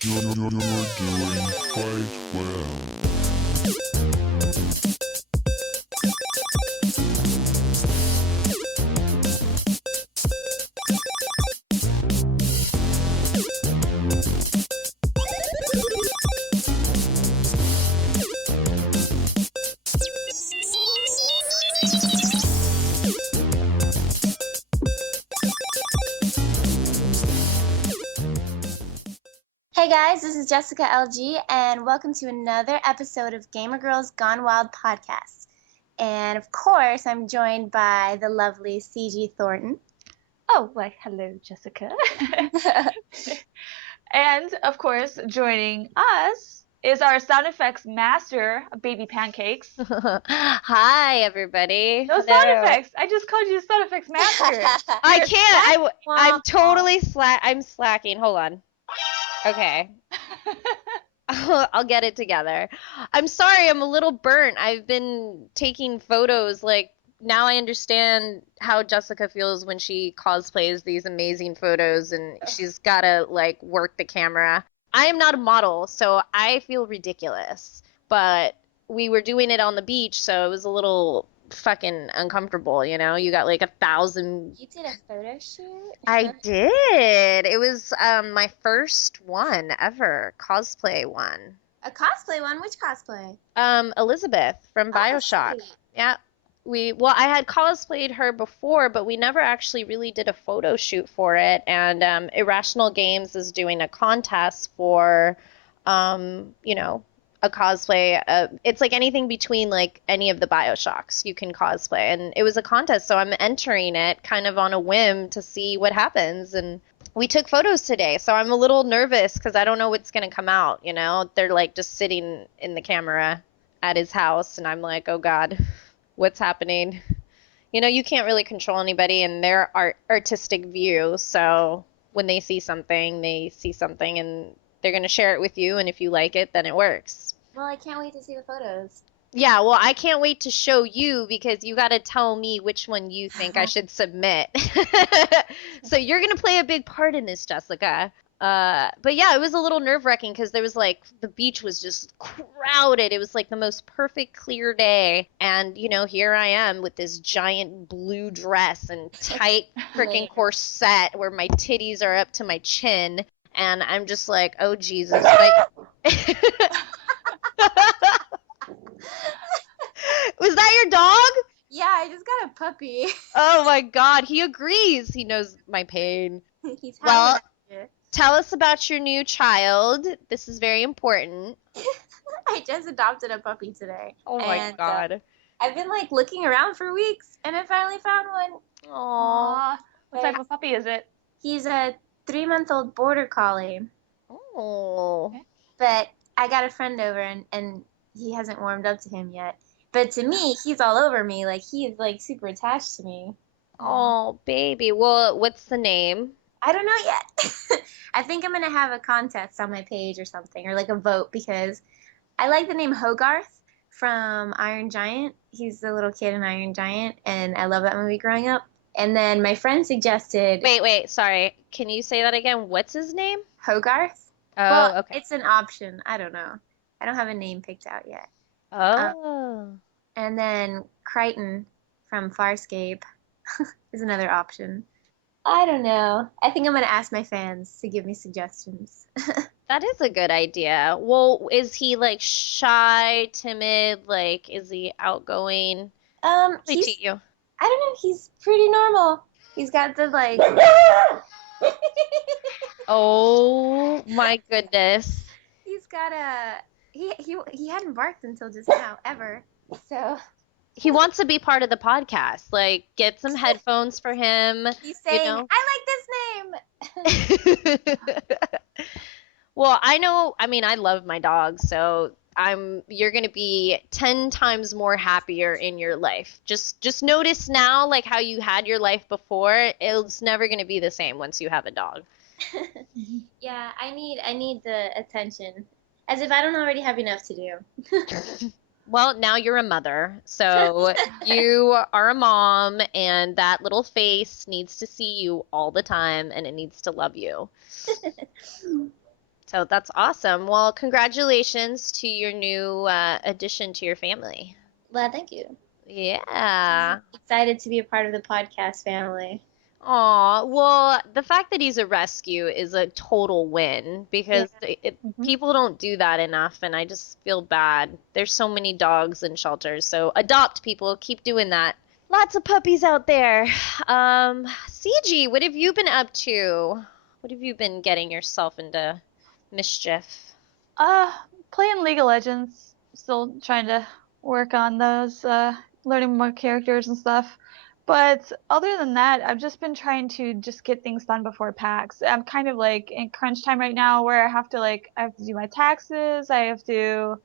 You're doing quite well. Hey guys, this is Jessica LG, and welcome to another episode of Gamer Girls Gone Wild podcast. And of course, I'm joined by the lovely CG Thornton. Oh, why, hello, Jessica. And, of course, joining us is our sound effects master, Baby Pancakes. Hi, everybody. No sound effects. I just called you sound effects master. I can't. I'm totally I'm slacking. Hold on. Okay. I'll get it together. I'm sorry, I'm a little burnt. I've been taking photos. Like, now I understand how Jessica feels when she cosplays these amazing photos and she's gotta, like, work the camera. I am not a model, so I feel ridiculous. But we were doing it on the beach, so it was a little fucking uncomfortable, you know? You got like 1,000. You did a photo shoot? I did. It was my first one ever, cosplay one. A cosplay one? Which cosplay? Elizabeth from BioShock. Sweet. Yeah. I had cosplayed her before, but we never actually really did a photo shoot for it. And Irrational Games is doing a contest for, a cosplay. It's like anything between like any of the BioShocks you can cosplay. And it was a contest, so I'm entering it kind of on a whim to see what happens. And we took photos today, so I'm a little nervous because I don't know what's going to come out, you know? They're like just sitting in the camera at his house, and I'm like, oh God, what's happening? You know, you can't really control anybody and their artistic view, so when they see something, and they're going to share it with you, and if you like it, then it works. Well, I can't wait to see the photos. Yeah, well, I can't wait to show you because you got to tell me which one you think I should submit. So you're going to play a big part in this, Jessica. But yeah, it was a little nerve-wracking because there was like, the beach was just crowded. It was like the most perfect clear day. And, you know, here I am with this giant blue dress and tight freaking corset where my titties are up to my chin. And I'm just like, oh, Jesus. Was that your dog? Yeah, I just got a puppy. Oh my God, he agrees. He knows my pain. He's Well, at you. Tell us about your new child. This is very important. I just adopted a puppy today. Oh my God. I've been like looking around for weeks, and I finally found one. Aww. What type of puppy is it? He's a 3-month-old border collie. Oh. But I got a friend over, and he hasn't warmed up to him yet. But to me, he's all over me. Like, he is like super attached to me. Oh, baby. Well, what's the name? I don't know yet. I think I'm gonna have a contest on my page or something, or like a vote, because I like the name Hogarth from Iron Giant. He's the little kid in Iron Giant, and I love that movie growing up. And then my friend suggested... Wait, sorry. Can you say that again? What's his name? Hogarth? Oh, well, okay. It's an option. I don't know. I don't have a name picked out yet. Oh. And then Crichton from Farscape is another option. I don't know. I think I'm going to ask my fans to give me suggestions. That is a good idea. Well, is he like shy, timid? Like, is he outgoing? He's, To you. I don't know. He's pretty normal. He's got the like... Oh my goodness. He's got a... He hadn't barked until just now, ever. So... He wants to be part of the podcast. Like, get some headphones for him. He's saying, you know? I like this name! Well, I love my dog, so you're gonna be 10 times more happier in your life. Just notice now, like how you had your life before, it's never gonna be the same once you have a dog. Yeah, I need the attention. As if I don't already have enough to do. Well, now you're a mother, so you are a mom, and that little face needs to see you all the time, and it needs to love you. So that's awesome. Well, congratulations to your new addition to your family. Well, thank you. Yeah. Excited to be a part of the podcast family. Aw, well, the fact that he's a rescue is a total win because people don't do that enough, and I just feel bad. There's so many dogs in shelters, so adopt people, keep doing that. Lots of puppies out there. CG, what have you been up to? What have you been getting yourself into mischief? Playing League of Legends. Still trying to work on those, learning more characters and stuff. But other than that, I've just been trying to just get things done before PAX. I'm kind of like in crunch time right now where I have to do my taxes. I have to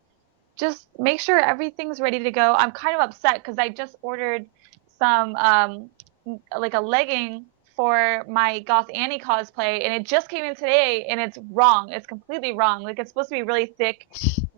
just make sure everything's ready to go. I'm kind of upset because I just ordered some like a legging for my Goth Annie cosplay, and it just came in today, and it's wrong. It's completely wrong. Like, it's supposed to be really thick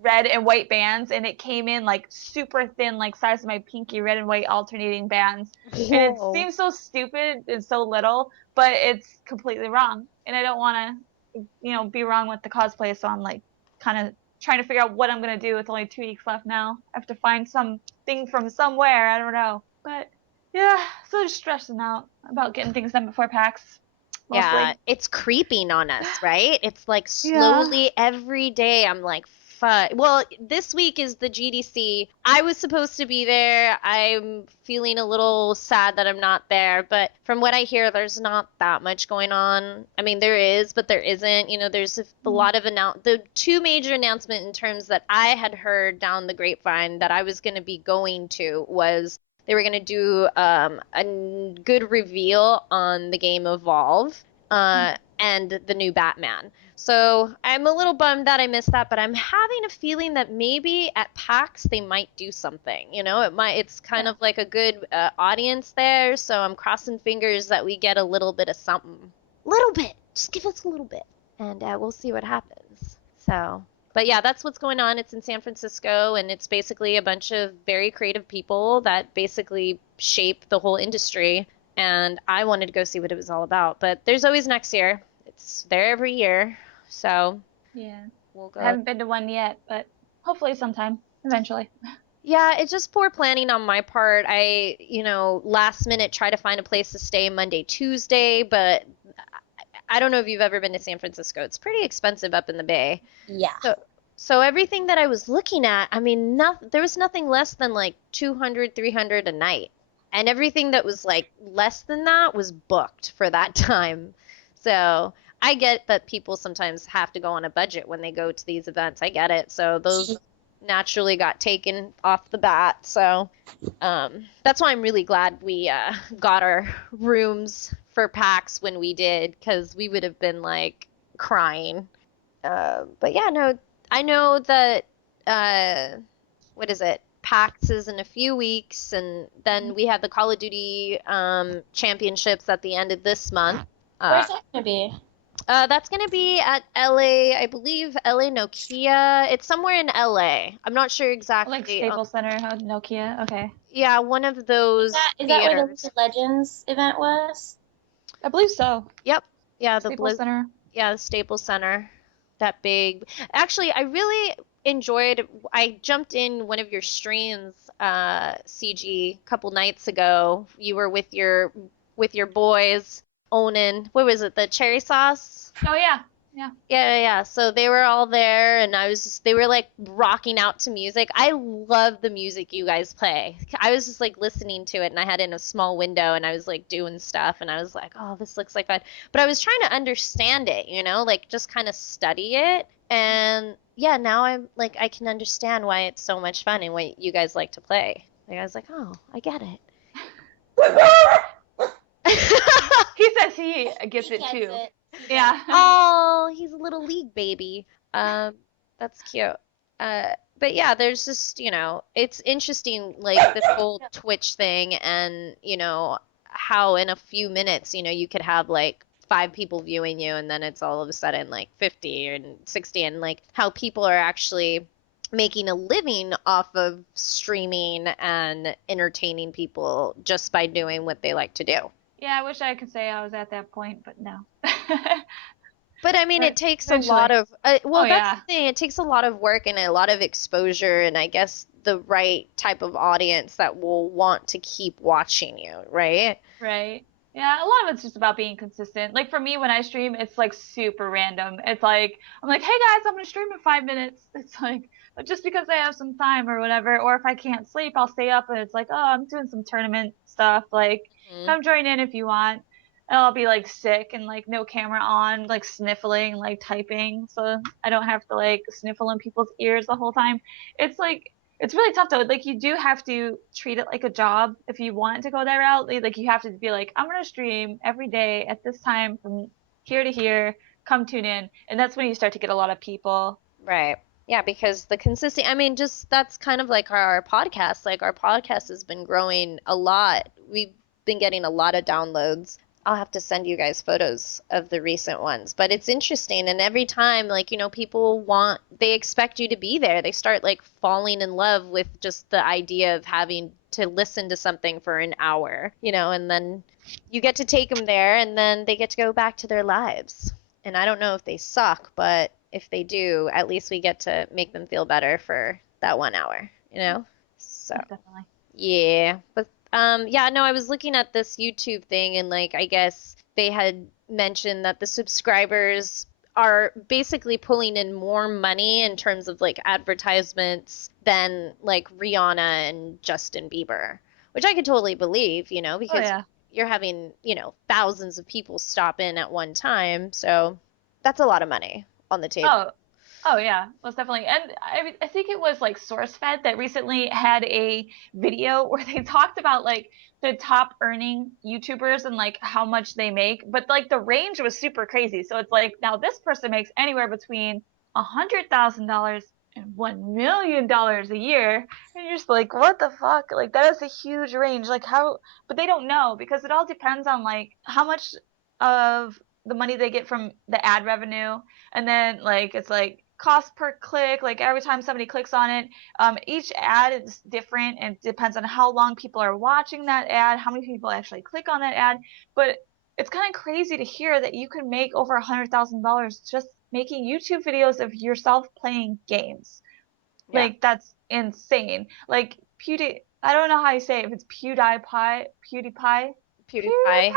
red and white bands, and it came in like super thin, like size of my pinky, red and white alternating bands. And it seems so stupid and so little, but it's completely wrong. And I don't want to, be wrong with the cosplay, so I'm like kind of trying to figure out what I'm gonna do with only 2 weeks left now. I have to find something from somewhere. I don't know, but yeah, so just stressing out about getting things done before PAX. Mostly. Yeah, it's creeping on us, right? It's like slowly every day I'm like, fuck. Well, this week is the GDC. I was supposed to be there. I'm feeling a little sad that I'm not there, but from what I hear, there's not that much going on. I mean, there is, but there isn't. There's a lot of the two major announcements in terms that I had heard down the grapevine that I was going to be going to was they were going to do a good reveal on the game Evolve and the new Batman. So I'm a little bummed that I missed that, but I'm having a feeling that maybe at PAX they might do something. It's kind of like a good audience there, so I'm crossing fingers that we get a little bit of something. Little bit. Just give us a little bit, and we'll see what happens. So... But yeah, that's what's going on. It's in San Francisco, and it's basically a bunch of very creative people that basically shape the whole industry. And I wanted to go see what it was all about. But there's always next year. It's there every year. So yeah, we'll go. I haven't been to one yet, but hopefully sometime, eventually. Yeah, it's just poor planning on my part. I, last minute try to find a place to stay Monday, Tuesday, but I don't know if you've ever been to San Francisco. It's pretty expensive up in the Bay. Yeah. So everything that I was looking at, I mean, there was nothing less than like 200, 300 a night. And everything that was like less than that was booked for that time. So I get that people sometimes have to go on a budget when they go to these events. I get it. So those naturally got taken off the bat. So that's why I'm really glad we got our rooms for PAX when we did, because we would have been like crying. But yeah, no, I know that what is it? PAX is in a few weeks, and then we have the Call of Duty championships at the end of this month. Where's that gonna be? That's gonna be at LA, I believe, LA Nokia. It's somewhere in LA. I'm not sure exactly. Like Staples Center, Nokia. Okay. Yeah, one of those. Is that where the theaters. League of Legends event was? I believe so. Yep. Yeah, the Staples Center. Yeah, the Staples Center. That big. Actually, I really enjoyed. I jumped in one of your streams, CG, a couple nights ago. You were with your boys owning, what was it, the cherry sauce? Oh yeah. Yeah. So they were all there, and they were like rocking out to music. I love the music you guys play. I was just like listening to it, and I had it in a small window, and I was like doing stuff, and I was like, oh, this looks like fun. But I was trying to understand it, like just kind of study it. And yeah, now I'm like, I can understand why it's so much fun and what you guys like to play. Like, I was like, oh, I get it. He says he gets it too. Yeah. Oh, he's a little league baby. That's cute. But yeah, there's just, it's interesting, like this whole Twitch thing, and how in a few minutes, you could have like 5 people viewing you, and then it's all of a sudden like 50 and 60, and like how people are actually making a living off of streaming and entertaining people just by doing what they like to do. Yeah, I wish I could say I was at that point, but no. But But I mean, it takes a lot of well, that's yeah. the thing. It takes a lot of work and a lot of exposure, and I guess the right type of audience that will want to keep watching you, right? Right. Yeah, a lot of it's just about being consistent. Like for me, when I stream, it's like super random. It's like I'm like, hey guys, I'm gonna stream in 5 minutes. It's like just because I have some time or whatever. Or if I can't sleep, I'll stay up and it's like, oh, I'm doing some tournament stuff. Like, Mhm. come join in if you want. And I'll be like sick and like no camera on, like sniffling, like typing, so I don't have to like sniffle in people's ears the whole time. It's like it's really tough though. Like you do have to treat it like a job if you want to go that route. Like you have to be like, I'm gonna stream every day at this time from here to here. Come tune in, and that's when you start to get a lot of people. Right. Yeah, because the consistent, I mean, just that's kind of like our podcast. Like our podcast has been growing a lot. We've been getting a lot of downloads. I'll have to send you guys photos of the recent ones, but it's interesting. And every time, like, people they expect you to be there. They start like falling in love with just the idea of having to listen to something for an hour, and then you get to take them there and then they get to go back to their lives. And I don't know if they suck, but if they do, at least we get to make them feel better for that 1 hour, So, Definitely. yeah. But, yeah, no, I was looking at this YouTube thing and, like, I guess they had mentioned that the subscribers are basically pulling in more money in terms of, like, advertisements than, like, Rihanna and Justin Bieber, which I could totally believe, because Oh yeah. you're having, thousands of people stop in at one time. So that's a lot of money on the table. Oh yeah, most definitely. And I think it was like SourceFed that recently had a video where they talked about like the top earning YouTubers and like how much they make, but like the range was super crazy. So it's like now this person makes anywhere between $100,000 and $1 million a year, and you're just like, what the fuck? Like that is a huge range. Like how? But they don't know because it all depends on like how much of the money they get from the ad revenue, and then like it's like cost per click, like every time somebody clicks on it. Each ad is different and depends on how long people are watching that ad, how many people actually click on that ad. But it's kind of crazy to hear that you can make over $100,000 just making YouTube videos of yourself playing games. Yeah. Like that's insane. Like I don't know how you say it, if it's PewDiePie. PewDiePie.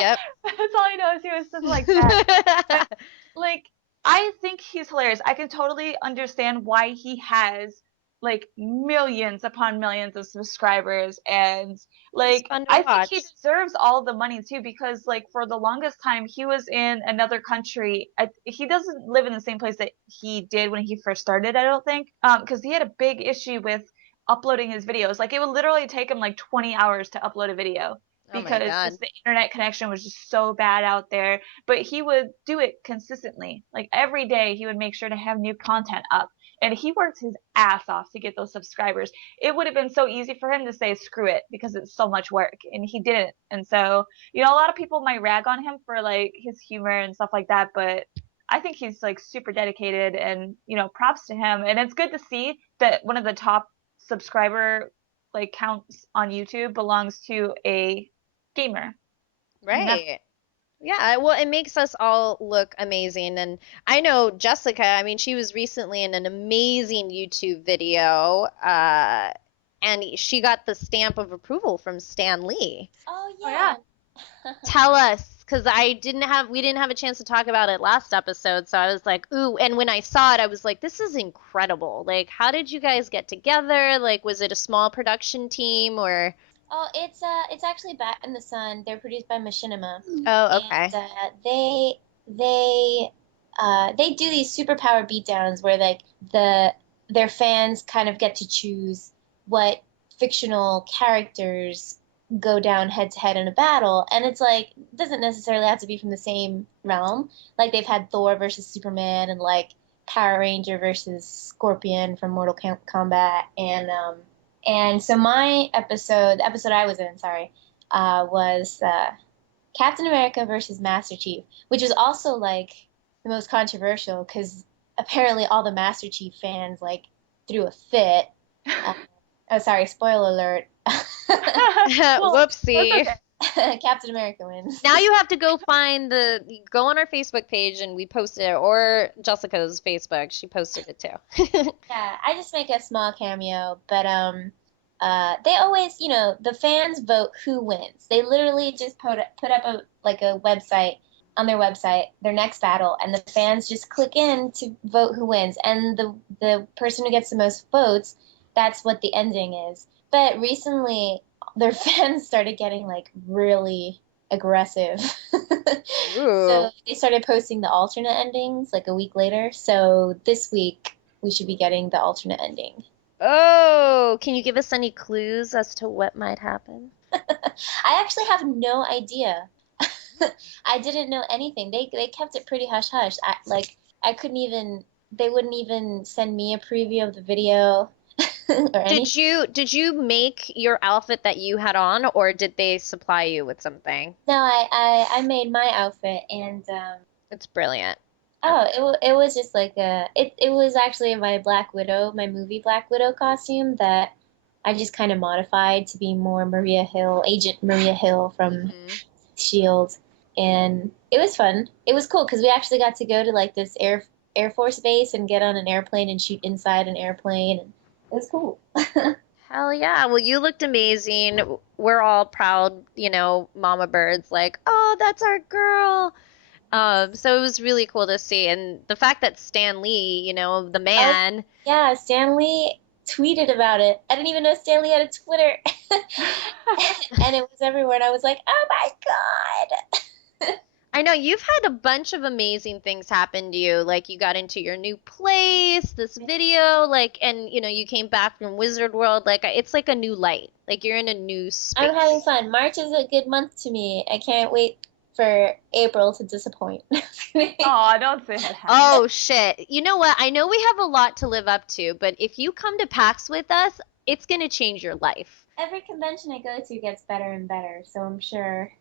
Yep. That's all I know is he was something like that. Like I think he's hilarious. I can totally understand why he has like millions upon millions of subscribers, and like fun to I think he watch. deserves all the money too, because like for the longest time he was in another country. He doesn't live in the same place that he did when he first started, I don't think, because he had a big issue with uploading his videos. Like it would literally take him like 20 hours to upload a video Oh my because God. just the internet connection was just so bad out there. But he would do it consistently. Like every day he would make sure to have new content up. And he worked his ass off to get those subscribers. It would have been so easy for him to say screw it because it's so much work, and he didn't. And so, a lot of people might rag on him for like his humor and stuff like that, but I think he's like super dedicated, and props to him. And it's good to see that one of the top subscriber like counts on YouTube belongs to a gamer. Right. Yeah, well, it makes us all look amazing. And I know Jessica, I mean, she was recently in an amazing YouTube video, and she got the stamp of approval from Stan Lee. Oh Oh, yeah. Tell us, because we didn't have a chance to talk about it last episode, so I was like, ooh, and when I saw it, I was like, this is incredible. Like, how did you guys get together? Like, was it a small production team or? Oh, it's actually Bat in the Sun. They're produced by Machinima. Oh, okay. And they do these superpower beatdowns where like their fans kind of get to choose what fictional characters go down head to head in a battle, and it's like it doesn't necessarily have to be from the same realm. Like they've had Thor versus Superman, and like Power Ranger versus Scorpion from Mortal Kombat, and so my episode, the episode I was in, was Captain America versus Master Chief, which was also like the most controversial because apparently all the Master Chief fans like threw a fit. Oh, sorry, spoiler alert. Whoopsie. Captain America wins. Now you have to go go on our Facebook page and we posted it, or Jessica's Facebook. She posted it too. Yeah, I just make a small cameo, but they always, the fans vote who wins. They literally just put up a website on their website, their next battle, and the fans just click in to vote who wins, and the person who gets the most votes, that's what the ending is. But recently, their fans started getting like really aggressive. Ooh. So they started posting the alternate endings like a week later. So this week we should be getting the alternate ending. Oh, can you give us any clues as to what might happen? I actually have no idea. I didn't know anything. They kept it pretty hush hush. I couldn't even. They wouldn't even send me a preview of the video or anything. Did you make your outfit that you had on, or did they supply you with something? No, I made my outfit, and It's brilliant. it was just like it was actually my movie Black Widow costume that I just kind of modified to be more Agent Maria Hill from Shield, and it was fun. It was cool because we actually got to go to like this Air Force base and get on an airplane and shoot inside an airplane, and it was cool. Hell yeah. Well, you looked amazing. We're all proud, mama birds, like, oh, that's our girl. So it was really cool to see. And the fact that Stan Lee, the man. Yeah, Stan Lee tweeted about it. I didn't even know Stan Lee had a Twitter. And it was everywhere. And I was like, oh my God. I know you've had a bunch of amazing things happen to you. Like you got into your new place, this video, and you came back from Wizard World. Like it's like a new light. Like you're in a new space. I'm having fun. March is a good month to me. I can't wait for April to disappoint. Oh, don't say that. Oh shit. You know what? I know we have a lot to live up to, but if you come to PAX with us, it's gonna change your life. Every convention I go to gets better and better, so I'm sure.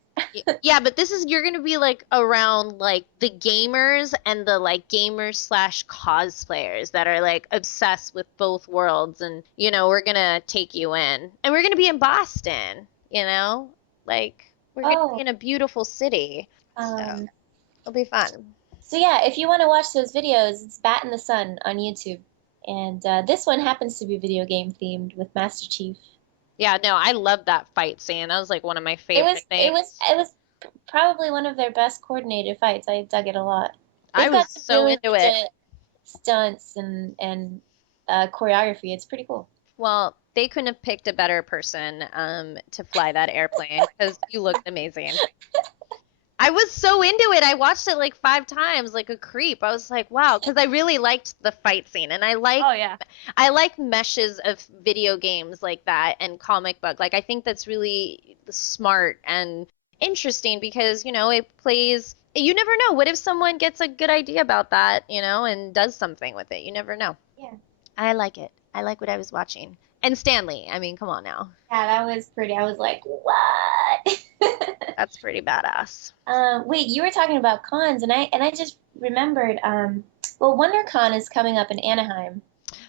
Yeah, but you're gonna be like around like the gamers and the like gamers / cosplayers that are like obsessed with both worlds, and we're gonna take you in, and we're gonna be in Boston, like we're gonna be in a beautiful city, so it'll be fun. So yeah, if you want to watch those videos, it's Bat in the Sun on YouTube, and this one happens to be video game themed with Master Chief. Yeah, no, I love that fight scene. That was like one of my favorite things. It was probably one of their best coordinated fights. I dug it a lot. I was so into it. Stunts and choreography. It's pretty cool. Well, they couldn't have picked a better person to fly that airplane because you looked amazing. I was so into it. I watched it like 5 times, like a creep. I was like, wow, because I really liked the fight scene, and I like meshes of video games like that and comic book. Like I think that's really smart and interesting because it plays. You never know. What if someone gets a good idea about that, and does something with it? You never know. Yeah. I like it. I like what I was watching. And Stanley, I mean, come on now. Yeah, that was pretty. I was like, what? That's pretty badass. Wait, you were talking about cons, and I just remembered. WonderCon is coming up in Anaheim.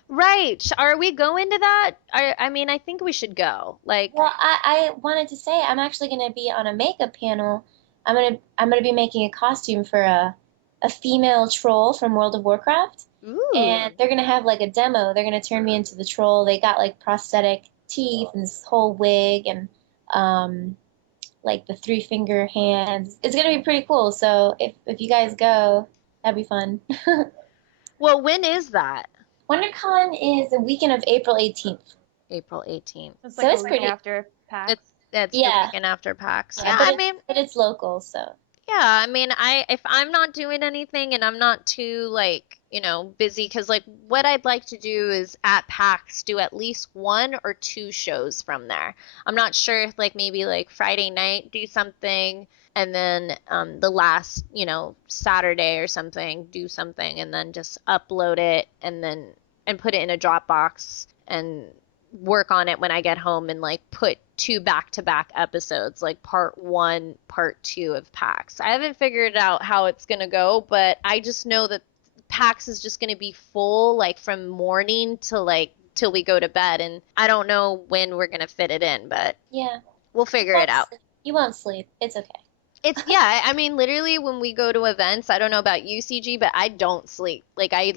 Right. Are we going to that? I mean, I think we should go. Well, I wanted to say I'm actually going to be on a makeup panel. I'm gonna be making a costume for a female troll from World of Warcraft. Ooh. And they're going to have like a demo. They're going to turn me into the troll. They got like prosthetic teeth and this whole wig and like the 3-finger hands. It's going to be pretty cool. So if you guys go, that'd be fun. Well, when is that? WonderCon is the weekend of April 18th. April 18th. It's like the week after PAX. It's the weekend after PAX. Yeah, but it's local, so. Yeah, I mean, if I'm not doing anything and I'm not too busy, because like what I'd like to do is at PAX do at least 1 or 2 shows from there. I'm not sure if like maybe like Friday night do something, and then the last Saturday or something do something, and then just upload it and put it in a Dropbox and work on it when I get home and like put 2 back-to-back episodes, like part 1, part 2 of PAX. I haven't figured out how it's gonna go, but I just know that PAX is just gonna be full like from morning to like till we go to bed, and I don't know when we're gonna fit it in, but yeah, we'll figure it out. You won't sleep. It's okay. It's yeah, I mean literally when we go to events, I don't know about you, CG, but I don't sleep. Like I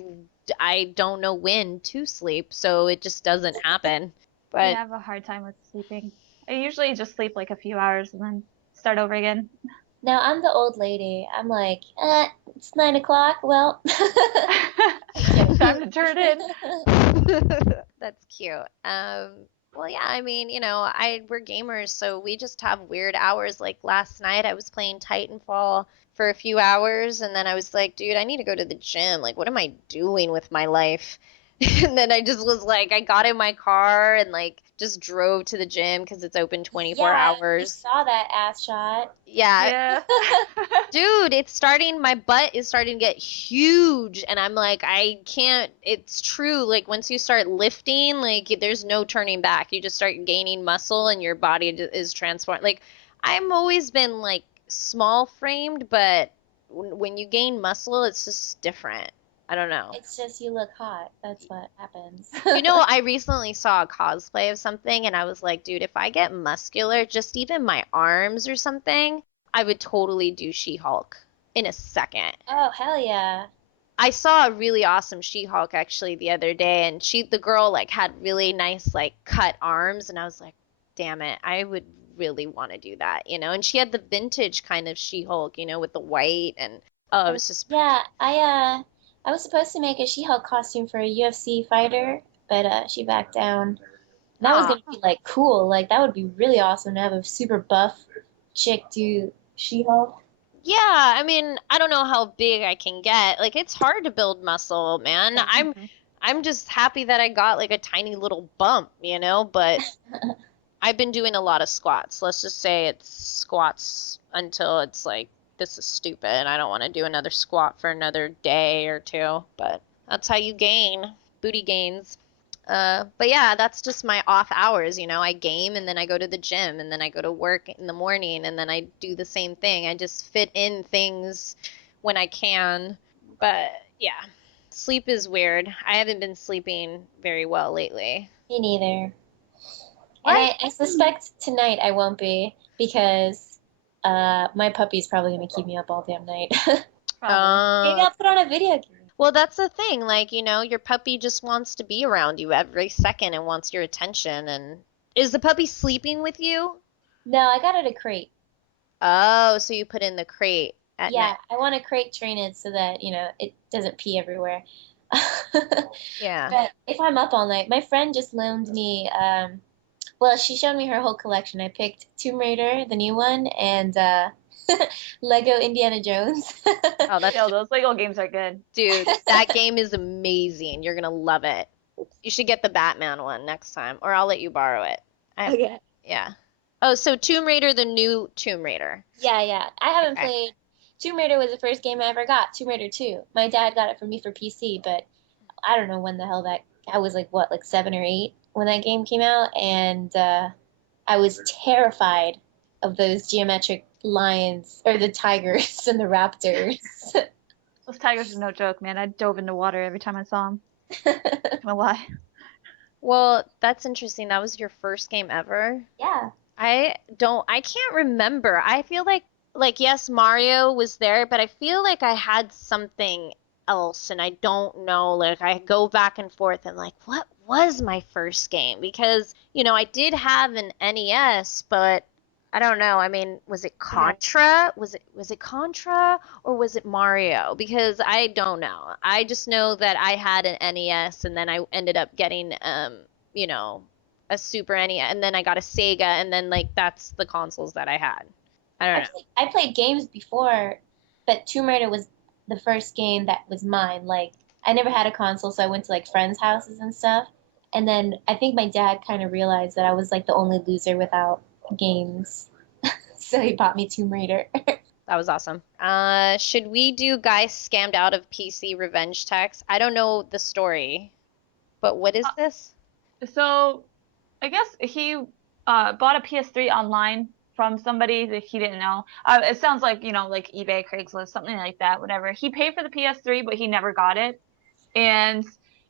don't know when to sleep, so it just doesn't happen. Yeah, I But have a hard time with sleeping. I usually just sleep like a few hours and then start over again. Now I'm the old lady. I'm like, it's 9 o'clock. Well, Time to turn in. that's cute. Well, yeah, I mean, we're gamers, so we just have weird hours. Like last night, I was playing Titanfall for a few hours, and then I was like, dude, I need to go to the gym. Like, what am I doing with my life? And then I just was like, I got in my car and like just drove to the gym because it's open 24 yeah, I hours. saw that ass shot. Yeah, Yeah. dude, my butt is starting to get huge, and I'm like, I can't, it's true. Like, once you start lifting, like, there's no turning back. You just start gaining muscle, and your body is transformed. Like, I'm always been, like, small framed, but when you gain muscle, it's just different. I don't know. It's just you look hot. That's what happens. I recently saw a cosplay of something, and I was like, dude, if I get muscular, just even my arms or something, I would totally do She-Hulk in a second. Oh, hell yeah. I saw a really awesome She-Hulk actually the other day, and the girl like had really nice like cut arms, and I was like, damn it, I would really want to do that, And she had the vintage kind of She-Hulk, with the white, and it was just Yeah, I was supposed to make a She-Hulk costume for a UFC fighter, but she backed down. That was Aw. gonna be like cool. Like that would be really awesome to have a super buff chick do She-Hulk. Yeah, I mean, I don't know how big I can get. Like, it's hard to build muscle, man. I'm just happy that I got like a tiny little bump, but I've been doing a lot of squats. Let's just say it's squats until it's like, this is stupid. I don't want to do another squat for another day or two, but that's how you gain booty gains. But yeah, that's just my off hours, I game and then I go to the gym and then I go to work in the morning and then I do the same thing. I just fit in things when I can. But yeah, sleep is weird. I haven't been sleeping very well lately. Me neither. What? And I suspect tonight I won't be because my puppy's probably gonna keep me up all damn night. Maybe I'll put on a video game. Well, that's the thing. Like, your puppy just wants to be around you every second and wants your attention. And is the puppy sleeping with you? No, I got it a crate. Oh, so you put in the crate at Yeah, night. I want to crate train it so that, it doesn't pee everywhere. Yeah. But if I'm up all night, my friend just loaned me, well, she showed me her whole collection. I picked Tomb Raider, the new one, and Lego Indiana Jones. Oh, that's Yo, those Lego games are good. dude, that game is amazing. You're gonna love it. You should get the Batman one next time, or I'll let you borrow it. Okay. Yeah. Oh, so Tomb Raider, the new Tomb Raider. Yeah, yeah. I haven't Okay. played. Tomb Raider was the first game I ever got. Tomb Raider 2. My dad got it for me for PC, but I don't know when the hell that. I was like what, like 7 or 8 when that game came out, and I was terrified of those geometric lions or the tigers and the raptors. Those tigers are no joke, man. I dove into water every time I saw them. Not gonna lie. Well, that's interesting. That was your first game ever? Yeah. I can't remember. I feel like yes, Mario was there, but I feel like I had something else and I don't know. Like I go back and forth and like what was my first game? Because, I did have an NES, but I don't know. I mean, was it Contra? Was it Contra or was it Mario? Because I don't know. I just know that I had an NES and then I ended up getting a Super NES, and then I got a Sega, and then like that's the consoles that I had. I don't know. I played games before, but Tomb Raider was the first game that was mine. Like I never had a console, so I went to like friends' houses and stuff. And then I think my dad kind of realized that I was like the only loser without games. So he bought me Tomb Raider. That was awesome. Should we do guys scammed out of PC revenge text? I don't know the story, but what is this? So, I guess he bought a PS3 online from somebody that he didn't know. It sounds like, like eBay, Craigslist, something like that, whatever. He paid for the PS3, but he never got it. And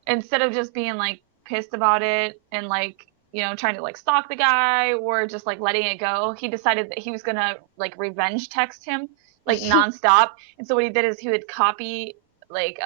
instead of just being like pissed about it and like trying to like stalk the guy or just like letting it go, he decided that he was gonna like revenge text him like nonstop. And so what he did is he would copy like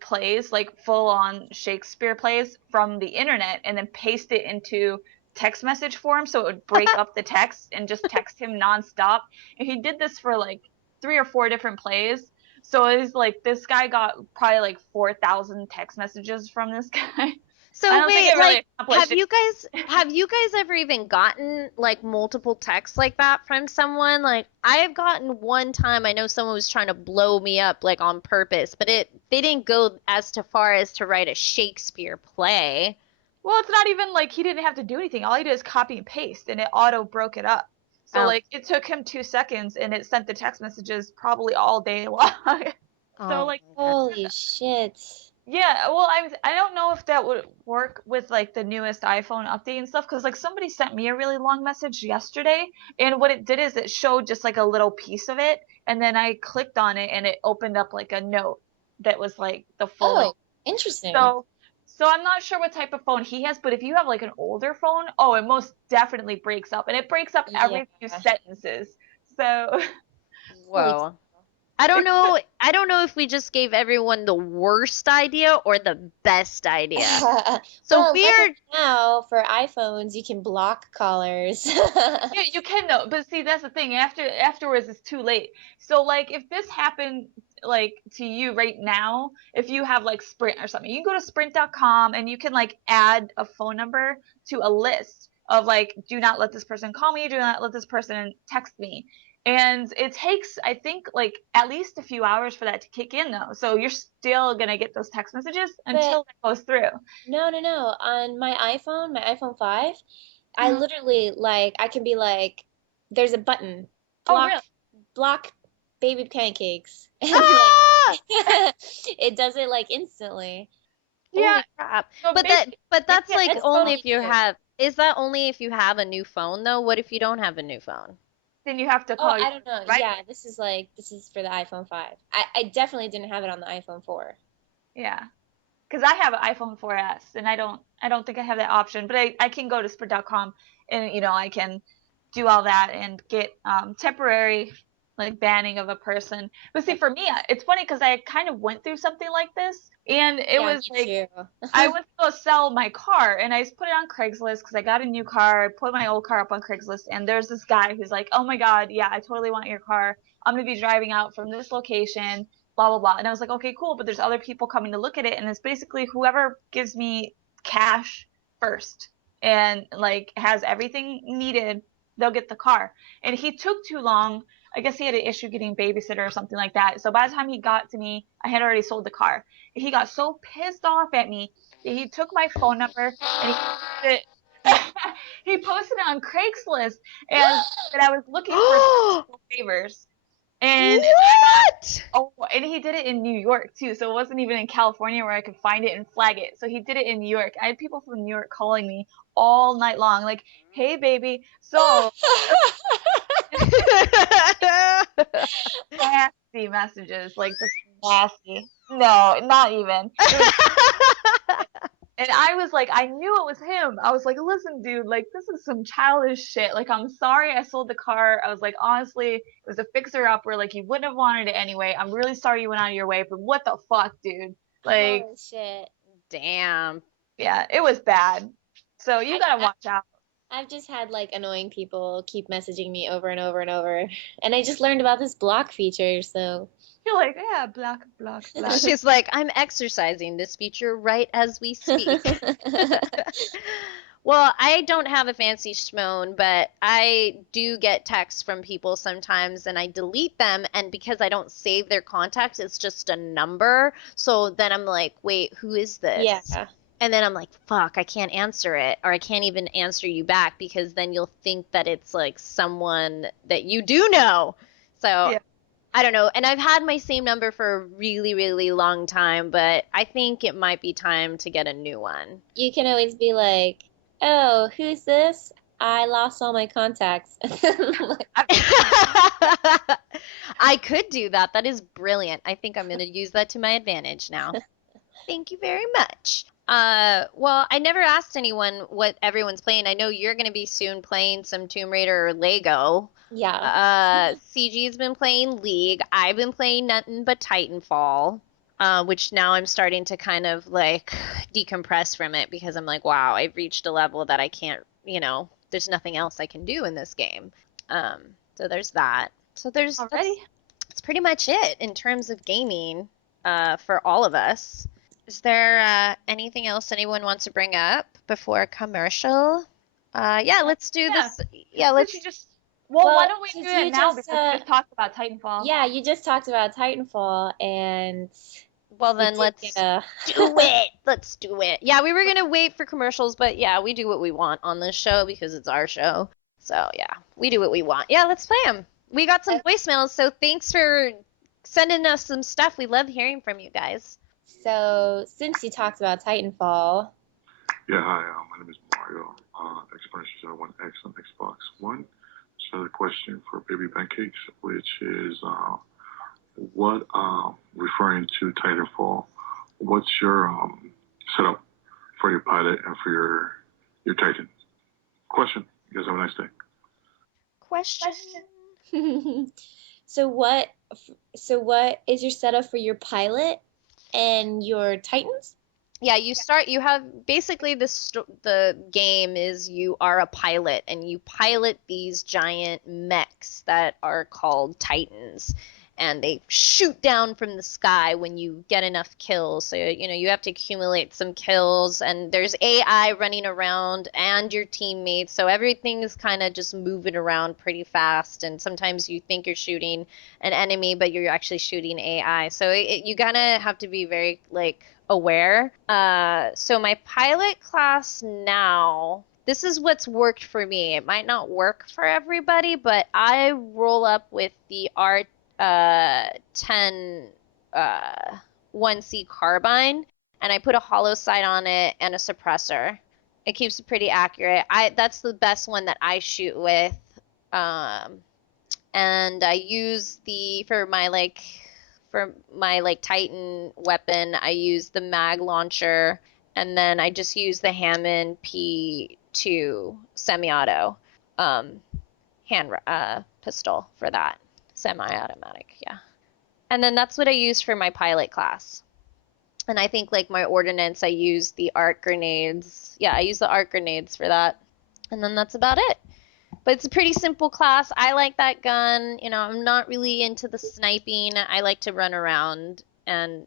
plays, like full on Shakespeare plays from the internet and then paste it into text message form so it would break up the text and just text him nonstop. And he did this for like 3 or 4 different plays. So it was like this guy got probably like 4,000 text messages from this guy. So I don't think wait, it really like, accomplished have you guys ever even gotten like multiple texts like that from someone? Like, I have gotten one time. I know someone was trying to blow me up like on purpose, but they didn't go as far as to write a Shakespeare play. Well, it's not even like he didn't have to do anything. All he did is copy and paste, and it auto broke it up. So like it took him 2 seconds, and it sent the text messages probably all day long. So like, holy shit. yeah, well, I don't know if that would work with like the newest iPhone update and stuff, because like somebody sent me a really long message yesterday, and what it did is it showed just like a little piece of it, and then I clicked on it, and it opened up like a note that was like the full. Oh, interesting. So I'm not sure what type of phone he has, but if you have like an older phone, oh, it most definitely breaks up, and it breaks up every few sentences. So, whoa. I don't know. I don't know if we just gave everyone the worst idea or the best idea. So well, weird. Now for iPhones, you can block callers. yeah, you can though, but see, that's the thing. Afterwards, it's too late. So like, if this happened like to you right now, if you have like Sprint or something, you can go to sprint.com and you can like add a phone number to a list of like, do not let this person call me, do not let this person text me. And it takes, I think, like at least a few hours for that to kick in, though. So you're still gonna get those text messages until it goes through. No. On my iPhone 5, I literally like I can be like, there's a button, block baby pancakes. It does it like instantly. Yeah. Holy crap. So but that's like that's only totally if you have. Is that only if you have a new phone though? What if you don't have a new phone? Then you have to call. I don't know. Right? Yeah, this is for the iPhone 5. I definitely didn't have it on the iPhone 4. Yeah, because I have an iPhone 4S, and I don't think I have that option. But I can go to sprint.com, and I can do all that and get temporary like banning of a person. But see, for me, it's funny because I kind of went through something like this, and it was like I went to go sell my car, and I put it on Craigslist because I got a new car. I put my old car up on Craigslist, and there's this guy who's like, "Oh my God, yeah, I totally want your car. I'm gonna be driving out from this location, blah blah blah." And I was like, "Okay, cool," but there's other people coming to look at it, and it's basically whoever gives me cash first and like has everything needed, they'll get the car. And he took too long. I guess he had an issue getting babysitter or something like that. So by the time he got to me, I had already sold the car. He got so pissed off at me that he took my phone number and he posted it on Craigslist and that I was looking for favors. And and he did it in New York too. So it wasn't even in California where I could find it and flag it. So he did it in New York. I had people from New York calling me all night long, like, "Hey, baby, so." Nasty messages, like just nasty. No, not even. And I was like, I knew it was him. I was like, listen, dude, like this is some childish shit. Like, I'm sorry I sold the car. I was like, honestly, it was a fixer-upper. Like, you wouldn't have wanted it anyway. I'm really sorry you went out of your way, but what the fuck, dude? Like, oh shit. Damn. Yeah, it was bad. So you gotta watch out. I've just had like annoying people keep messaging me over and over and over, and I just learned about this block feature, so. You're like, yeah, block. She's like, I'm exercising this feature right as we speak. Well, I don't have a fancy schmone, but I do get texts from people sometimes, and I delete them, and because I don't save their contacts, it's just a number. So then I'm like, wait, who is this? Yeah. And then I'm like, fuck, I can't answer it, or I can't even answer you back because then you'll think that it's like someone that you do know. So yeah. I don't know. And I've had my same number for a really, really long time, but I think it might be time to get a new one. You can always be like, oh, who's this? I lost all my contacts. I could do that. That is brilliant. I think I'm going to use that to my advantage now. Thank you very much. Well, I never asked anyone what everyone's playing. I know you're going to be soon playing some Tomb Raider or Lego. Yeah. CG's been playing League. I've been playing nothing but Titanfall, which now I'm starting to kind of like decompress from it because I'm like, wow, I've reached a level that I can't, there's nothing else I can do in this game. So there's that. So Already? that's pretty much it in terms of gaming, for all of us. Is there anything else anyone wants to bring up before a commercial? Yeah, let's do this. Yeah, let's. Since you just. Well, Well, why don't we do since it you now just, because you just talked about Titanfall. Yeah, you just talked about Titanfall, and Well, you then did let's get a- do it. Let's do it. Yeah, we were gonna wait for commercials, but yeah, we do what we want on this show because it's our show. So yeah, we do what we want. Yeah, let's play them. We got some voicemails, so thanks for sending us some stuff. We love hearing from you guys. So, since you talked about Titanfall, Yeah, hi, my name is Mario, Exponential 01X on Xbox One. So the question for Baby Pancakes, which is what, referring to Titanfall, what's your setup for your pilot and for your Titan? Question. You guys have a nice day. Question. so what is your setup for your pilot and your Titans? Yeah, you have basically the game is you are a pilot and you pilot these giant mechs that are called Titans, and they shoot down from the sky when you get enough kills. So, you have to accumulate some kills, and there's AI running around and your teammates, so everything is kind of just moving around pretty fast, and sometimes you think you're shooting an enemy, but you're actually shooting AI. So you gotta have to be very, like, aware. So my pilot class now, this is what's worked for me. It might not work for everybody, but I roll up with the R10 1C carbine, and I put a hollow sight on it and a suppressor. It keeps it pretty accurate. That's the best one that I shoot with. And I use for my Titan weapon, I use the mag launcher, and then I just use the Hammond P2 semi-auto hand pistol for that. Semi-automatic, yeah. And then that's what I use for my pilot class. And I think my ordnance, I use the arc grenades. Yeah, I use the arc grenades for that. And then that's about it. But it's a pretty simple class. I like that gun. I'm not really into the sniping. I like to run around and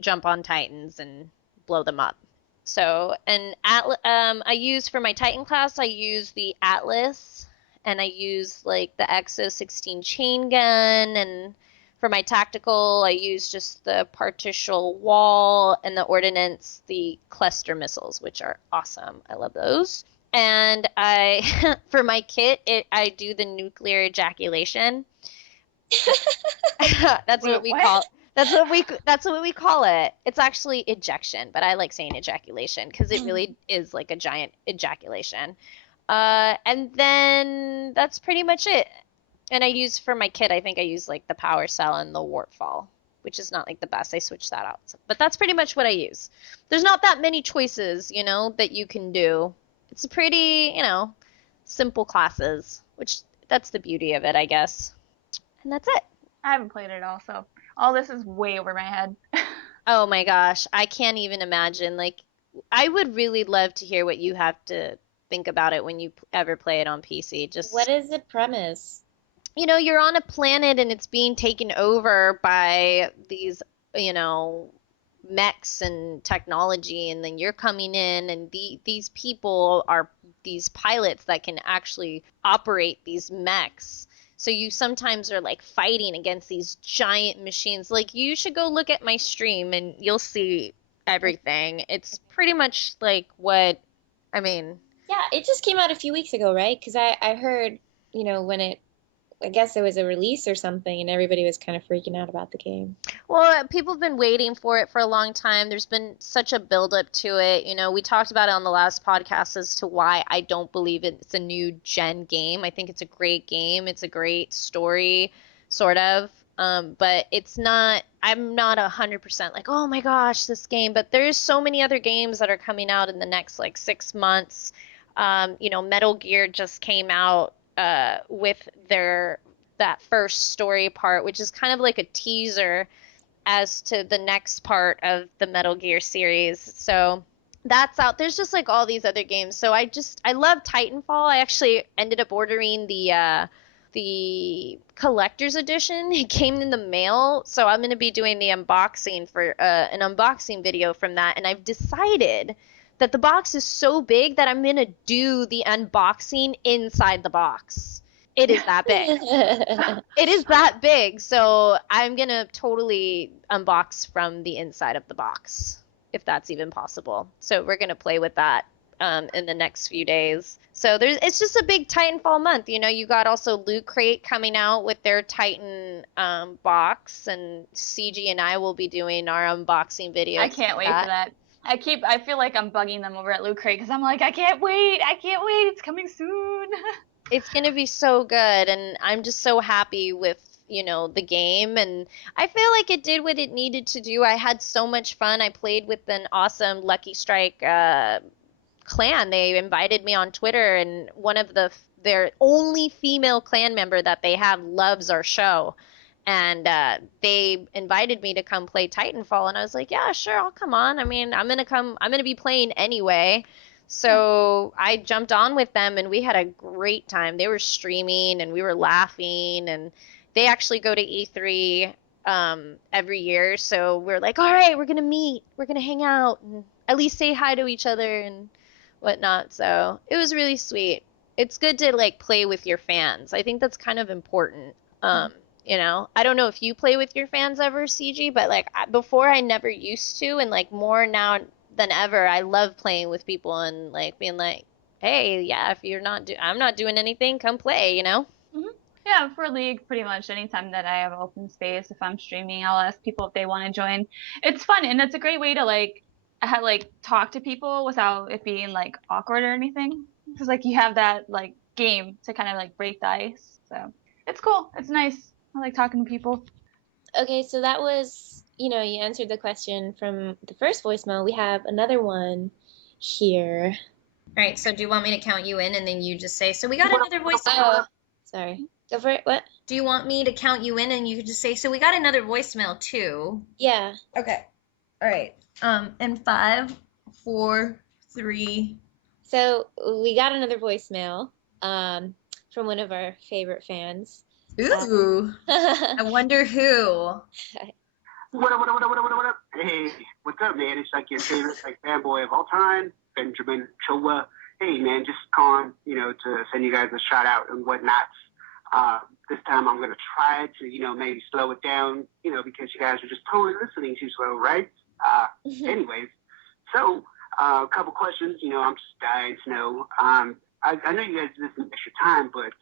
jump on Titans and blow them up. So, and I use for my Titan class, I use the Atlas, and I use the Exo 16 chain gun, and for my tactical, I use just the partial wall, and the ordnance, the cluster missiles, which are awesome. I love those. And for my kit, I do the nuclear ejaculation. That's what we call. That's what we call it. It's actually ejection, but I like saying ejaculation because it really is like a giant ejaculation. And then that's pretty much it. And I use for my kit, I think I use the power cell and the warpfall, which is not the best. I switched that out. But that's pretty much what I use. There's not that many choices, that you can do. It's a pretty, simple classes, which that's the beauty of it, I guess. And that's it. I haven't played it all, so all this is way over my head. Oh my gosh, I can't even imagine. I would really love to hear what you have to think about it when you ever play it on PC. Just What is the premise? You're on a planet and it's being taken over by these, mechs and technology, and then you're coming in, and these people are these pilots that can actually operate these mechs. So you sometimes are fighting against these giant machines. You should go look at my stream and you'll see everything. It's pretty much what, I mean. Yeah, it just came out a few weeks ago, right? Because I heard, when I guess there was a release or something, and everybody was kind of freaking out about the game. Well, people have been waiting for it for a long time. There's been such a build-up to it. We talked about it on the last podcast as to why I don't believe it's a new gen game. I think it's a great game. It's a great story, sort of. But I'm not 100% like, oh my gosh, this game. But there's so many other games that are coming out in the next like 6 months. Metal Gear just came out with that first story part, which is kind of like a teaser as to the next part of the Metal Gear series. So that's out. There's just like all these other games. So I love Titanfall. I actually ended up ordering the collector's edition. It came in the mail, so I'm going to be doing the unboxing for an unboxing video from that. And I've decided that the box is so big that I'm going to do the unboxing inside the box. It is that big. It is that big. So I'm going to totally unbox from the inside of the box, if that's even possible. So we're going to play with that in the next few days. So it's just a big Titanfall month. You got also Loot Crate coming out with their Titan box, and CG and I will be doing our unboxing video. I can't wait for that. I feel like I'm bugging them over at Loot Crate because I'm like, I can't wait, it's coming soon. It's going to be so good, and I'm just so happy with, the game, and I feel like it did what it needed to do. I had so much fun. I played with an awesome Lucky Strike clan. They invited me on Twitter, and one of their only female clan member that they have loves our show. And they invited me to come play Titanfall, and I was like, yeah, sure, I'll come on. I mean, I'm going to be playing anyway. So I jumped on with them, and we had a great time. They were streaming, and we were laughing, and they actually go to E3 every year. So we're like, all right, we're going to meet. We're going to hang out and at least say hi to each other and whatnot. So it was really sweet. It's good to like play with your fans. I think that's kind of important. I don't know if you play with your fans ever, CG, but like before I never used to, and like more now than ever, I love playing with people and like being like, hey, yeah, if you're I'm not doing anything, come play, Mm-hmm. Yeah, for League, pretty much anytime that I have open space, if I'm streaming, I'll ask people if they want to join. It's fun, and it's a great way to like talk to people without it being like awkward or anything. Because like you have that like game to kind of like break the ice. So it's cool. It's nice. I like talking to people. Okay, so that was, you answered the question from the first voicemail. We have another one here. All right, so do you want me to count you in and then you just say, so we got another voicemail? Oh, sorry. Go for it. What? Do you want me to count you in and you could just say, so we got another voicemail too? Yeah. Okay. All right. In 5, 4, 3. So we got another voicemail from one of our favorite fans. Ooh. I wonder who. What up? Hey, what's up, man? It's like your favorite fanboy of all time, Benjamin Chowa. Hey, man, just calling, to send you guys a shout out and whatnot. This time I'm gonna try to, maybe slow it down, because you guys are just totally listening too slow, right? Anyways, so a couple questions. I'm just dying to know. I know you guys do this in extra time, but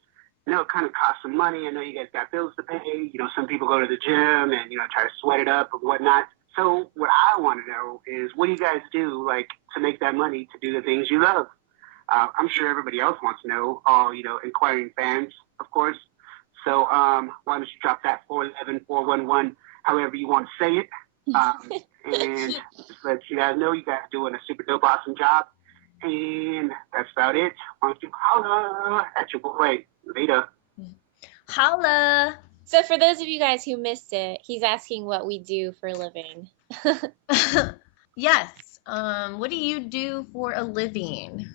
it kind of costs some money. I know you guys got bills to pay. Some people go to the gym and, try to sweat it up and whatnot. So what I want to know is, what do you guys do, to make that money to do the things you love? I'm sure everybody else wants to know, all, inquiring fans, of course. So why don't you drop that 411, 411, however you want to say it. And just let you guys know you guys are doing a super dope, awesome job. And that's about it. Why don't you holla at your boy? Later. Holla. So for those of you guys who missed it, he's asking what we do for a living. Yes. What do you do for a living?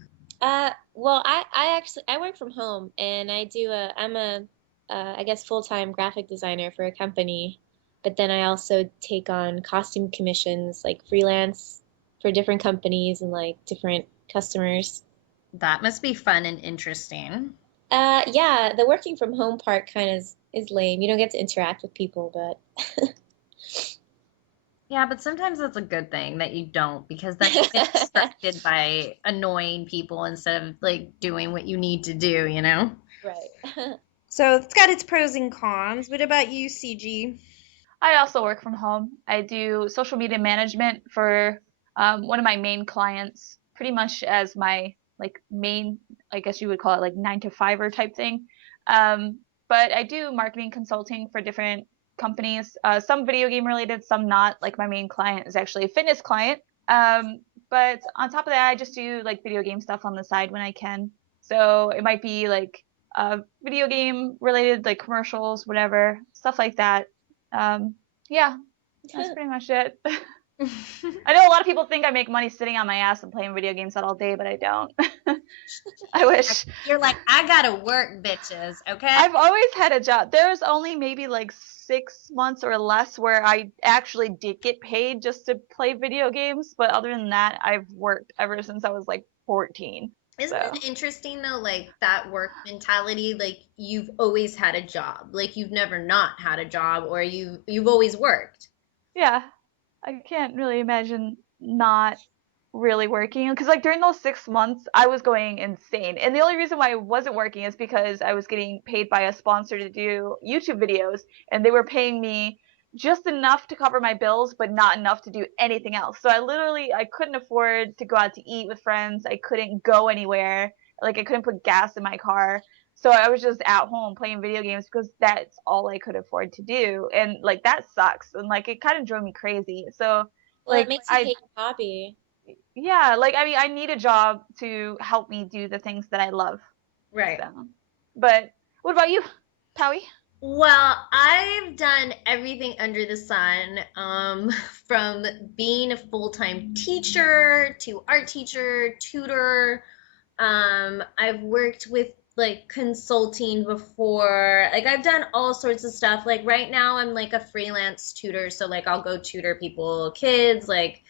Well, I work from home, and I'm a I guess full-time graphic designer for a company, but then I also take on costume commissions, like freelance for different companies and like different customers. That must be fun and interesting. Yeah, the working from home part kind of is lame. You don't get to interact with people, but Yeah, but sometimes that's a good thing that you don't, because then you get distracted by annoying people instead of like doing what you need to do, Right. So it's got its pros and cons. What about you, CG? I also work from home. I do social media management for one of my main clients, pretty much as my main, I guess you would call it 9 to 5er type thing. But I do marketing consulting for different companies, some video game related, some not. Like my main client is actually a fitness client. But on top of that, I just do like video game stuff on the side when I can. So it might be like video game related, like commercials, whatever, stuff like that. Yeah, that's pretty much it. I know a lot of people think I make money sitting on my ass and playing video games all day, but I don't. I wish. You're like, I gotta work, bitches, okay? I've always had a job. There's only maybe like 6 months or less where I actually did get paid just to play video games, but other than that, I've worked ever since I was like 14. Isn't it interesting though, like that work mentality, like you've always had a job, like you've never not had a job, or you've always worked. Yeah, I can't really imagine not really working because like during those 6 months I was going insane, and the only reason why I wasn't working is because I was getting paid by a sponsor to do YouTube videos, and they were paying me just enough to cover my bills but not enough to do anything else. So I couldn't afford to go out to eat with friends, I couldn't go anywhere, like I couldn't put gas in my car, so I was just at home playing video games because that's all I could afford to do, and like that sucks, and like it kind of drove me crazy. So Well, like it makes you hate your hobby. yeah, like I mean, I need a job to help me do the things that I love. Right. So. But what about you, Powie? Well, I've done everything under the sun, from being a full-time teacher to art teacher, tutor. I've worked with like consulting before. Like I've done all sorts of stuff. Like right now I'm like a freelance tutor, so like I'll go tutor people, kids, like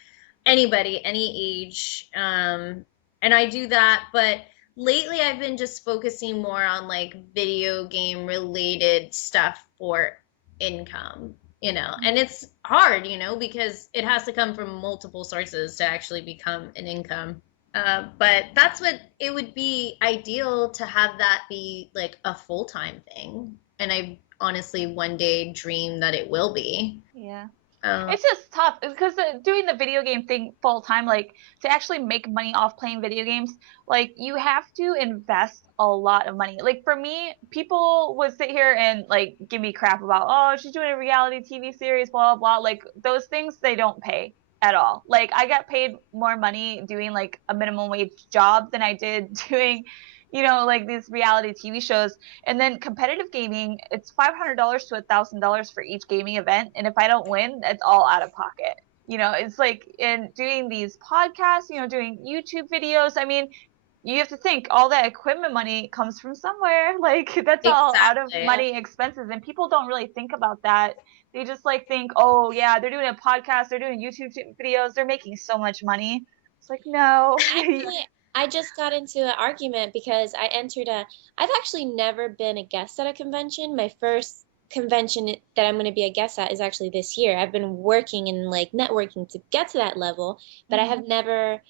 anybody, any age. And I do that, but lately I've been just focusing more on like video game related stuff for income, and it's hard, because it has to come from multiple sources to actually become an income. But that's what it would be ideal to have that be like a full-time thing. And I honestly one day dream that it will be. Yeah. It's just tough because doing the video game thing full time, like to actually make money off playing video games, like you have to invest a lot of money. Like for me, people would sit here and like give me crap about, oh, she's doing a reality TV series, blah, blah, blah. Like those things, they don't pay at all. Like I got paid more money doing like a minimum wage job than I did doing, like these reality TV shows. And then competitive gaming, it's $500 to $1,000 for each gaming event, and if I don't win, it's all out of pocket. It's like in doing these podcasts, doing YouTube videos. I mean, you have to think all that equipment money comes from somewhere. Like that's all out of money expenses, and people don't really think about that. They just like think, oh yeah, they're doing a podcast, they're doing YouTube videos, they're making so much money. It's like, no. Actually, I just got into an argument because I've actually never been a guest at a convention. My first convention that I'm going to be a guest at is actually this year. I've been working and like networking to get to that level, but I have never,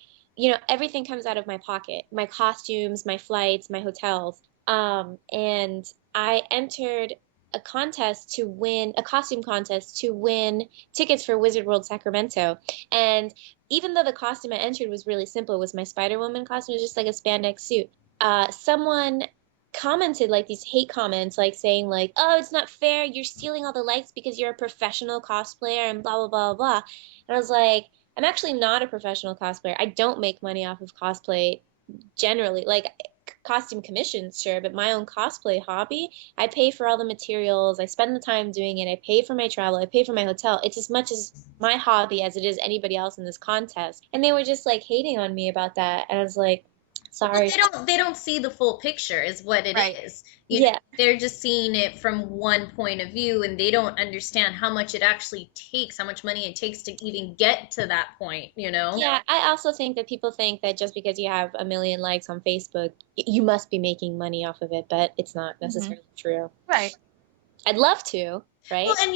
everything comes out of my pocket. My costumes, my flights, my hotels. And I entered a costume contest to win tickets for Wizard World Sacramento. And even though the costume I entered was really simple, it was my Spider-Woman costume, it was just like a spandex suit. Someone commented like these hate comments, like saying like, oh, it's not fair, you're stealing all the likes because you're a professional cosplayer and blah, blah, blah, blah. And I was like, I'm actually not a professional cosplayer. I don't make money off of cosplay generally. Like, costume commissions, sure, but my own cosplay hobby, I pay for all the materials, I spend the time doing it, I pay for my travel, I pay for my hotel. It's as much as my hobby as it is anybody else in this contest. And they were just like hating on me about that, and I was like, sorry. Well, they don't see the full picture is what it is. They're just seeing it from one point of view, and they don't understand how much it actually takes, how much money it takes to even get to that point, Yeah, I also think that people think that just because you have 1 million likes on Facebook, you must be making money off of it, but it's not necessarily true. Right. I'd love to, right? Well, and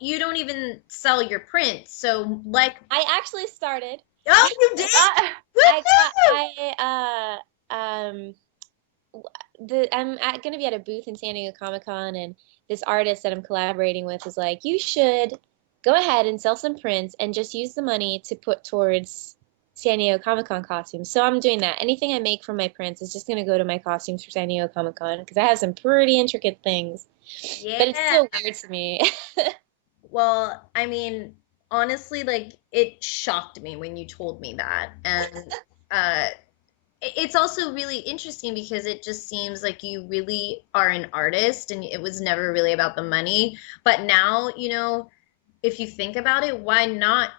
you don't even sell your prints, so like I actually started. Oh, you did? I'm going to be at a booth in San Diego Comic-Con, and this artist that I'm collaborating with is like, you should go ahead and sell some prints and just use the money to put towards San Diego Comic-Con costumes. So I'm doing that. Anything I make from my prints is just going to go to my costumes for San Diego Comic-Con because I have some pretty intricate things. Yeah. But it's still weird to me. Well, I mean, honestly, like it shocked me when you told me that. And it's also really interesting because it just seems like you really are an artist and it was never really about the money. But now, if you think about it, why not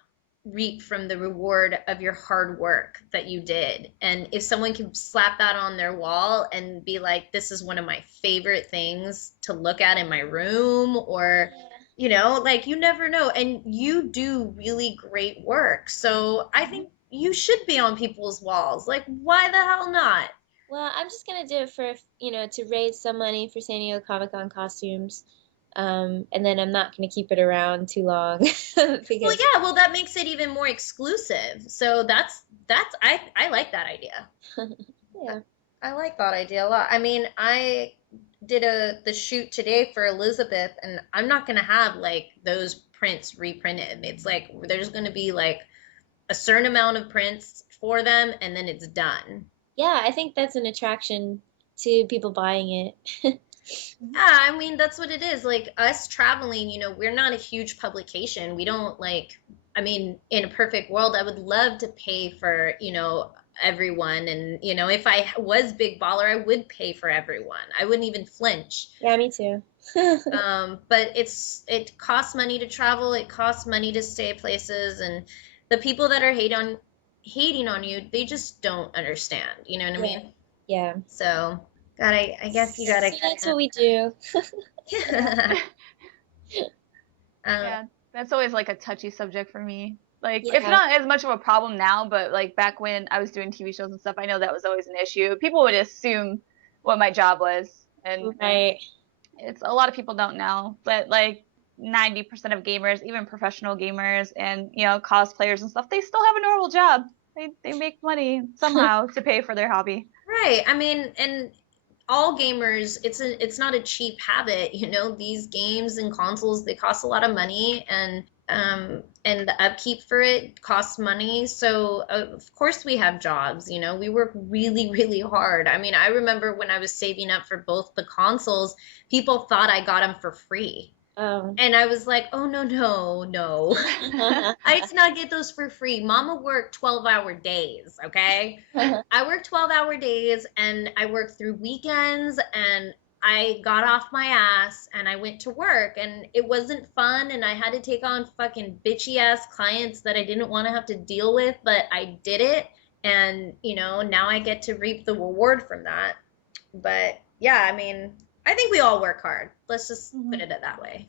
reap from the reward of your hard work that you did? And if someone can slap that on their wall and be like, this is one of my favorite things to look at in my room, or, like you never know. And you do really great work. So I think you should be on people's walls. Like, why the hell not? Well, I'm just going to do it for, to raise some money for San Diego Comic-Con costumes. And then I'm not going to keep it around too long. Well, yeah, well, that makes it even more exclusive. So I like that idea. Yeah. I like that idea a lot. I mean, I did the shoot today for Elizabeth, and I'm not going to have like those prints reprinted. It's like there's going to be like a certain amount of prints for them, and then it's done. Yeah, I think that's an attraction to people buying it. Yeah, I mean, that's what it is. Like us traveling, we're not a huge publication. We don't in a perfect world, I would love to pay for, everyone. And, if I was big baller, I would pay for everyone. I wouldn't even flinch. Yeah, me too. But it costs money to travel. It costs money to stay places. And the people that are hating on you, they just don't understand. You know what I mean? Yeah. So... God, I guess you gotta. So that's what we do. Yeah, that's always like a touchy subject for me. Like, Yeah. it's not as much of a problem now, but like back when I was doing TV shows and stuff, I know that was always an issue. People would assume what my job was, and Right. it's a lot of people don't know. But like 90% of gamers, even professional gamers, and cosplayers and stuff, they still have a normal job. They make money somehow to pay for their hobby. Right. I mean, and all gamers, it's not a cheap habit. These games and consoles, they cost a lot of money, and the upkeep for it costs money. So of course we have jobs. We work really, really hard. I mean, I remember when I was saving up for both the consoles, people thought I got them for free. Oh. And I was like, oh, no. I did not get those for free. Mama worked 12-hour days, okay? I worked 12-hour days, and I worked through weekends, and I got off my ass, and I went to work, and it wasn't fun, and I had to take on fucking bitchy-ass clients that I didn't want to have to deal with, but I did it, and, now I get to reap the reward from that. But, yeah, I mean... I think we all work hard. Let's just put it that way.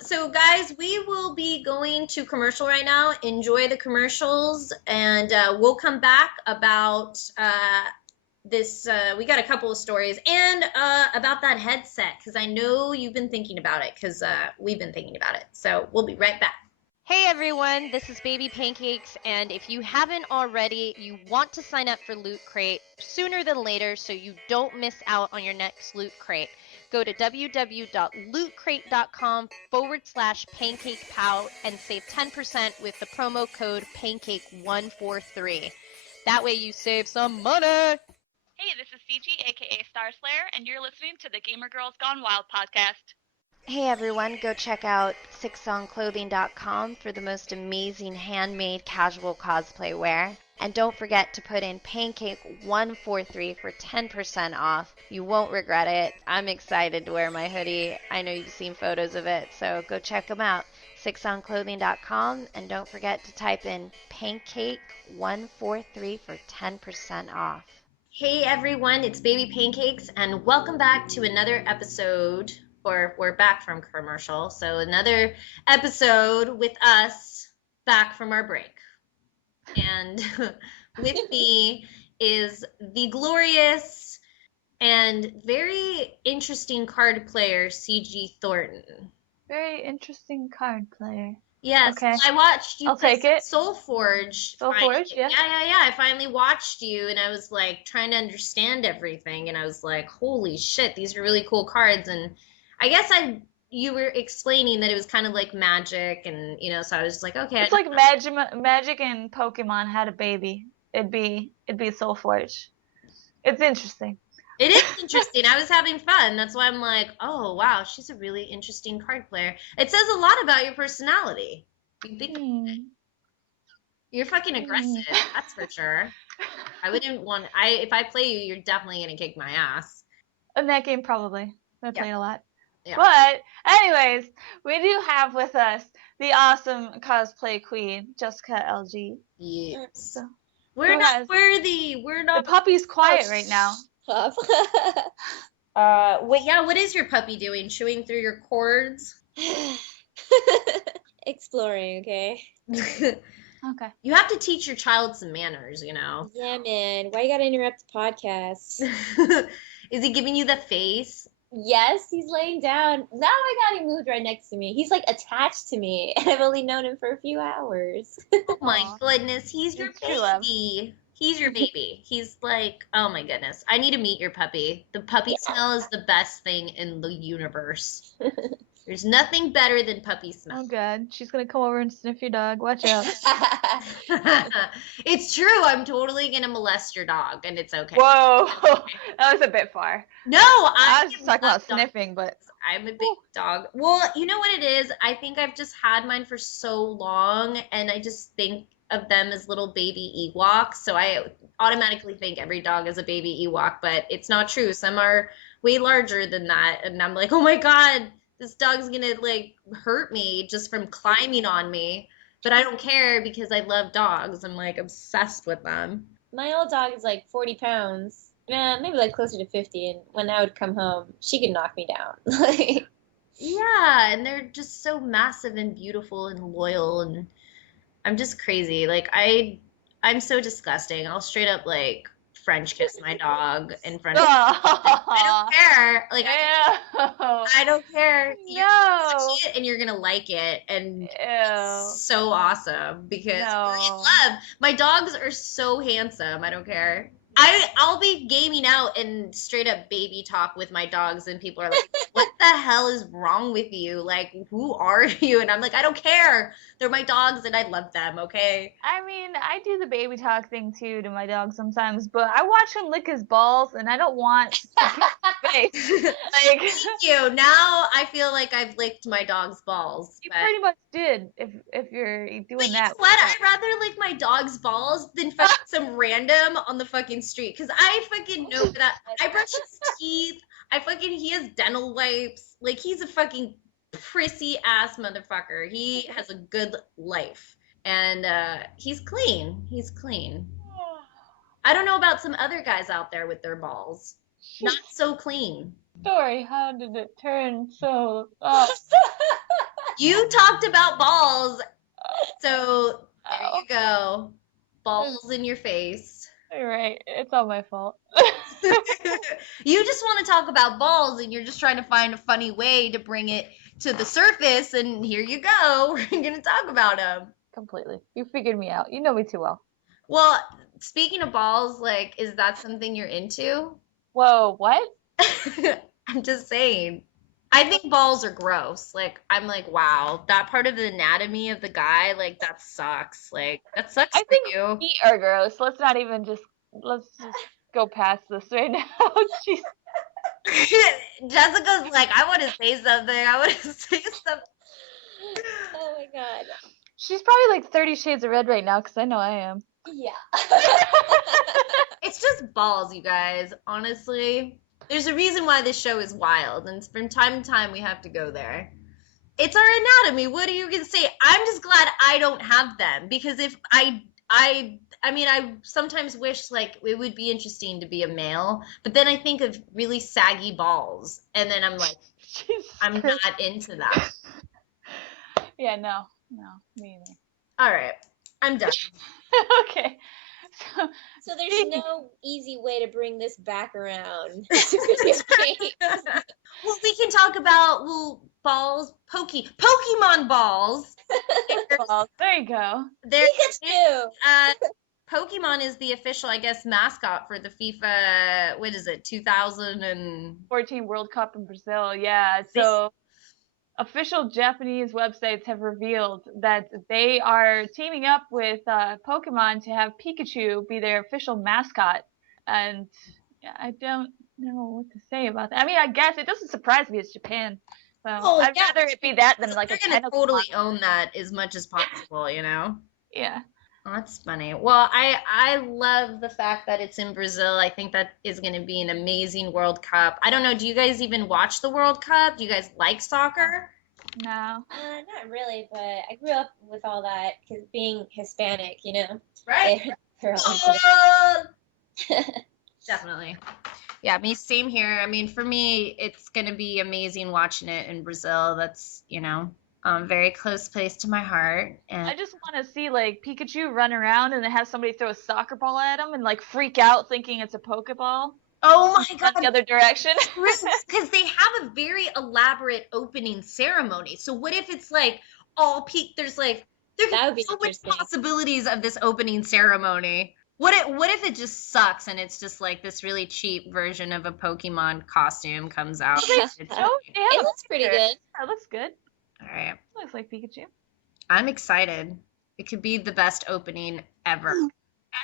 So guys, we will be going to commercial right now. Enjoy the commercials, and we'll come back about this. We got a couple of stories, and about that headset, because I know you've been thinking about it, because we've been thinking about it. So we'll be right back. Hey everyone, this is Baby Pancakes, and if you haven't already, you want to sign up for Loot Crate sooner than later so you don't miss out on your next Loot Crate. Go to www.lootcrate.com/PancakePow and save 10% with the promo code Pancake143. That way you save some money! Hey, this is CG, aka Star Slayer, and you're listening to the Gamer Girls Gone Wild podcast. Hey everyone, go check out sixsongclothing.com for the most amazing handmade casual cosplay wear. And don't forget to put in Pancake143 for 10% off. You won't regret it. I'm excited to wear my hoodie. I know you've seen photos of it, so go check them out. sixsongclothing.com, and don't forget to type in Pancake143 for 10% off. Hey everyone, it's Baby Pancakes, and welcome back to another episode. Or we're back from commercial, so another episode with us back from our break. And with me is the glorious and very interesting card player, CG Thornton. Very interesting card player. Yes, okay. I watched you. I'll take it. Soulforge. Soulforge, yeah. Yeah. I finally watched you, and I was like trying to understand everything, and I was like, holy shit, these are really cool cards. And I guess you were explaining that it was kind of like magic, and so I was just like, okay. It's like Magic and Pokemon had a baby. It'd be Soul Forge. It's interesting. It is interesting. I was having fun. That's why I'm like, oh wow, she's a really interesting card player. It says a lot about your personality. You think you're fucking aggressive, that's for sure. I wouldn't want. If I play you, you're definitely gonna kick my ass. In that game, probably. I played a lot. Yeah. But anyways, we do have with us the awesome cosplay queen, Jessica LG. Yes. So, We're not worthy. We're not. The puppy's quiet right now. What is your puppy doing? Chewing through your cords? Exploring, okay? Okay. You have to teach your child some manners, Yeah, man. Why you gotta interrupt the podcast? Is he giving you the face? Yes, he's laying down. Now I got him moved right next to me. He's like attached to me, and I've only known him for a few hours. Oh my goodness, he's your baby. He's your baby. He's like, oh my goodness. I need to meet your puppy. The puppy smell is the best thing in the universe. There's nothing better than puppy smell. Oh god, she's gonna come over and sniff your dog. Watch out. It's true. I'm totally gonna molest your dog, and it's okay. Whoa, that was a bit far. No, I was just talking about sniffing, but I'm a big dog. Well, you know what it is? I think I've just had mine for so long, and I just think of them as little baby Ewoks. So I automatically think every dog is a baby Ewok, but it's not true. Some are way larger than that, and I'm like, oh my god, this dog's gonna like hurt me just from climbing on me. But I don't care because I love dogs. I'm like obsessed with them. My old dog is like 40 pounds. Maybe like closer to 50. And when I would come home, she could knock me down. Yeah, and they're just so massive and beautiful and loyal, and I'm just crazy. Like I'm so disgusting. I'll straight up like French kiss my dog in front of I don't care. Like I don't care. You're gonna watch it and you're gonna like it, and it's so awesome because we're in love. My dogs are so handsome. I don't care. I'll be gaming out and straight up baby talk with my dogs, and people are like, what the hell is wrong with you? Like, who are you? And I'm like, I don't care. They're my dogs and I love them, okay? I mean, I do the baby talk thing too to my dog sometimes, but I watch him lick his balls and I don't want to kiss his face. Like, thank you. Now I feel like I've licked my dog's balls. You pretty much did if you're doing but that. You know what? I'd rather lick my dog's balls than fucking some random on the fucking street, because I fucking know that I brush his teeth. He has dental wipes. Like, he's a fucking prissy ass motherfucker. He has a good life, and he's clean. He's clean. I don't know about some other guys out there with their balls. Not so clean. Story, how did it turn so You talked about balls, so there you go. Balls in your face. You're right. It's all my fault. You just want to talk about balls, and you're just trying to find a funny way to bring it to the surface, and here you go. We're going to talk about them. Completely. You figured me out. You know me too well. Well, speaking of balls, like, is that something you're into? Whoa, what? I'm just saying. I think balls are gross. Like, I'm like, wow, that part of the anatomy of the guy, like, that sucks. Like, that sucks I for think you. Feet are gross. Let's just go past this right now. Jeez. Jessica's like, I want to say something. Oh my god. She's probably like 30 Shades of Red right now, because I know I am. Yeah. It's just balls, you guys. Honestly, there's a reason why this show is wild, and from time to time we have to go there. It's our anatomy. What are you gonna say? I'm just glad I don't have them, because if I mean, I sometimes wish like it would be interesting to be a male, but then I think of really saggy balls, and then I'm like, I'm not into that. Yeah, no, me either. All right, I'm done. Okay. So there's no easy way to bring this back around. Well, we can talk about balls, Pokemon balls. There you go. Pokemon is the official, I guess, mascot for the FIFA. What is it? 2014 World Cup in Brazil. Yeah. So official Japanese websites have revealed that they are teaming up with Pokemon to have Pikachu be their official mascot. And I don't know what to say about that. I mean, I guess it doesn't surprise me. It's Japan. So I'd rather it be that than like they're a gonna tentacle. totally own that as much as possible, you know? Yeah. Oh, that's funny. Well, I love the fact that it's in Brazil. I think that is going to be an amazing World Cup. I don't know. Do you guys even watch the World Cup? Do you guys like soccer? No. Not really, but I grew up with all that because being Hispanic, you know. Right. They're all Definitely. Yeah, me same here. I mean, for me, it's going to be amazing watching it in Brazil. That's, you know, very close place to my heart. And I just want to see like Pikachu run around and then have somebody throw a soccer ball at him and like freak out thinking it's a Pokeball. oh my God, The other direction. because they have a very elaborate opening ceremony. So what if it's like all there's That would be so much interesting. possibilities of this opening ceremony. What if it just sucks and it's just like this really cheap version of a Pokemon costume comes out? It Looks pretty good. That looks good. All right. Looks like Pikachu. I'm excited. It could be the best opening ever.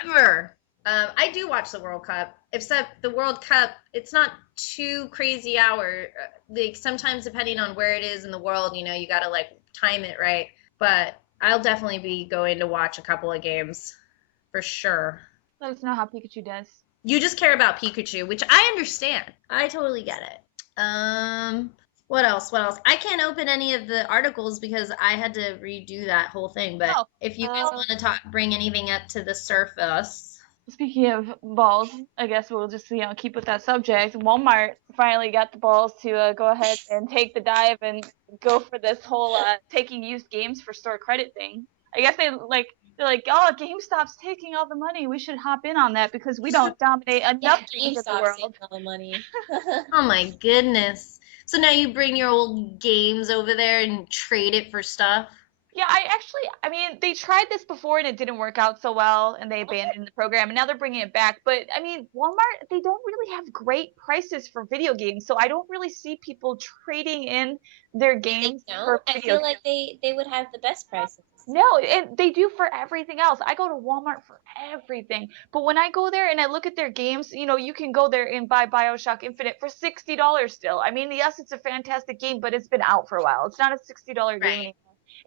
Ever. I do watch the World Cup, except the World Cup, it's not too crazy hour. Like sometimes depending on where it is in the world, you know, you got to like time it right. But I'll definitely be going to watch a couple of games for sure. Let us know how Pikachu does. You just care about Pikachu, which I understand. I totally get it. What else? I can't open any of the articles because I had to redo that whole thing. But if you guys want to bring anything up to the surface. Speaking of balls, I guess we'll just keep with that subject. Walmart finally got the balls to go ahead and take the dive and go for this whole taking used games for store credit thing. I guess they're like, oh, GameStop's taking all the money. We should hop in on that because we don't dominate enough things in the world. Taking all the money. Oh my goodness. So now you bring your old games over there and trade it for stuff? Yeah, I mean, they tried this before and it didn't work out so well and they abandoned the program and now they're bringing it back. But I mean, Walmart, they don't really have great prices for video games. So I don't really see people trading in their games for I video feel like they would have the best prices. No, and they do for everything else. I go to Walmart for everything. But when I go there and I look at their games, you can go there and buy BioShock Infinite for $60 still. I mean, yes, it's a fantastic game, but it's been out for a while. It's not a $60 game anymore.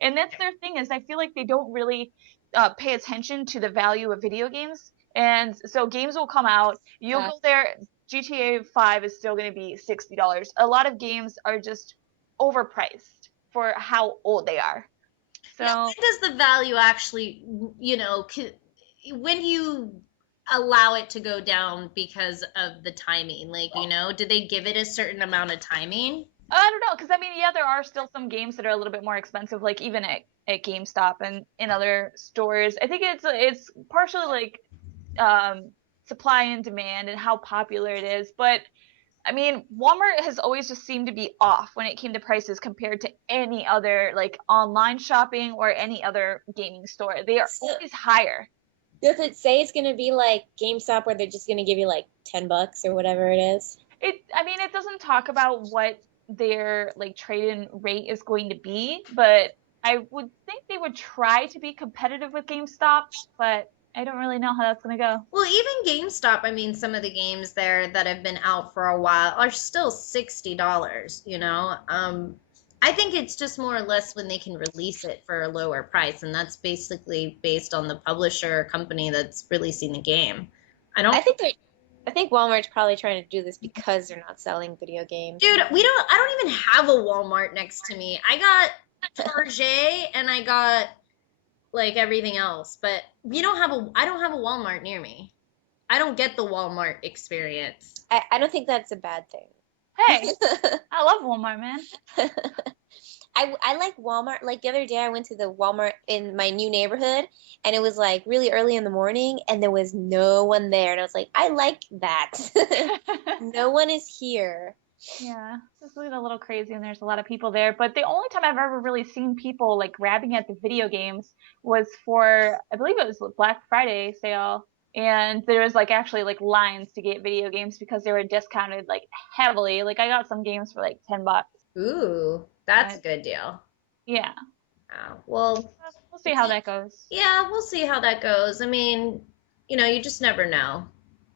And that's their thing is I feel like they don't really pay attention to the value of video games. And so games will come out. You'll go there. GTA 5 is still going to be $60. A lot of games are just overpriced for how old they are. So now, when does the value actually, when do you allow it to go down because of the timing? Like, do they give it a certain amount of timing? I don't know, because I mean, yeah, there are still some games that are a little bit more expensive, like even at GameStop and in other stores. I think it's partially like supply and demand and how popular it is, but I mean, Walmart has always just seemed to be off when it came to prices compared to any other like online shopping or any other gaming store. They are always higher. Does it say it's going to be like GameStop where they're just going to give you like $10 or whatever it is? It doesn't talk about what their like trade-in rate is going to be, but I would think they would try to be competitive with GameStop, but I don't really know how that's going to go. Well, even GameStop, I mean, some of the games there that have been out for a while are still $60, I think it's just more or less when they can release it for a lower price, and that's basically based on the publisher or company that's releasing the game. I think Walmart's probably trying to do this because they're not selling video games. Dude, I don't even have a Walmart next to me. I got Target and I got like everything else, but I don't have a Walmart near me. I don't get the Walmart experience. I don't think that's a bad thing. Hey, I love Walmart, man. I like Walmart. Like the other day I went to the Walmart in my new neighborhood and it was like really early in the morning and there was no one there. And I was like, I like that. No one is here. Yeah, it's a little crazy and there's a lot of people there. But the only time I've ever really seen people like grabbing at the video games was for, I believe it was Black Friday sale. And there was like actually like lines to get video games because they were discounted like heavily. Like I got some games for like $10. Ooh. That's a good deal. Yeah. Well, we'll see how that goes. Yeah, we'll see how that goes. I mean, you just never know.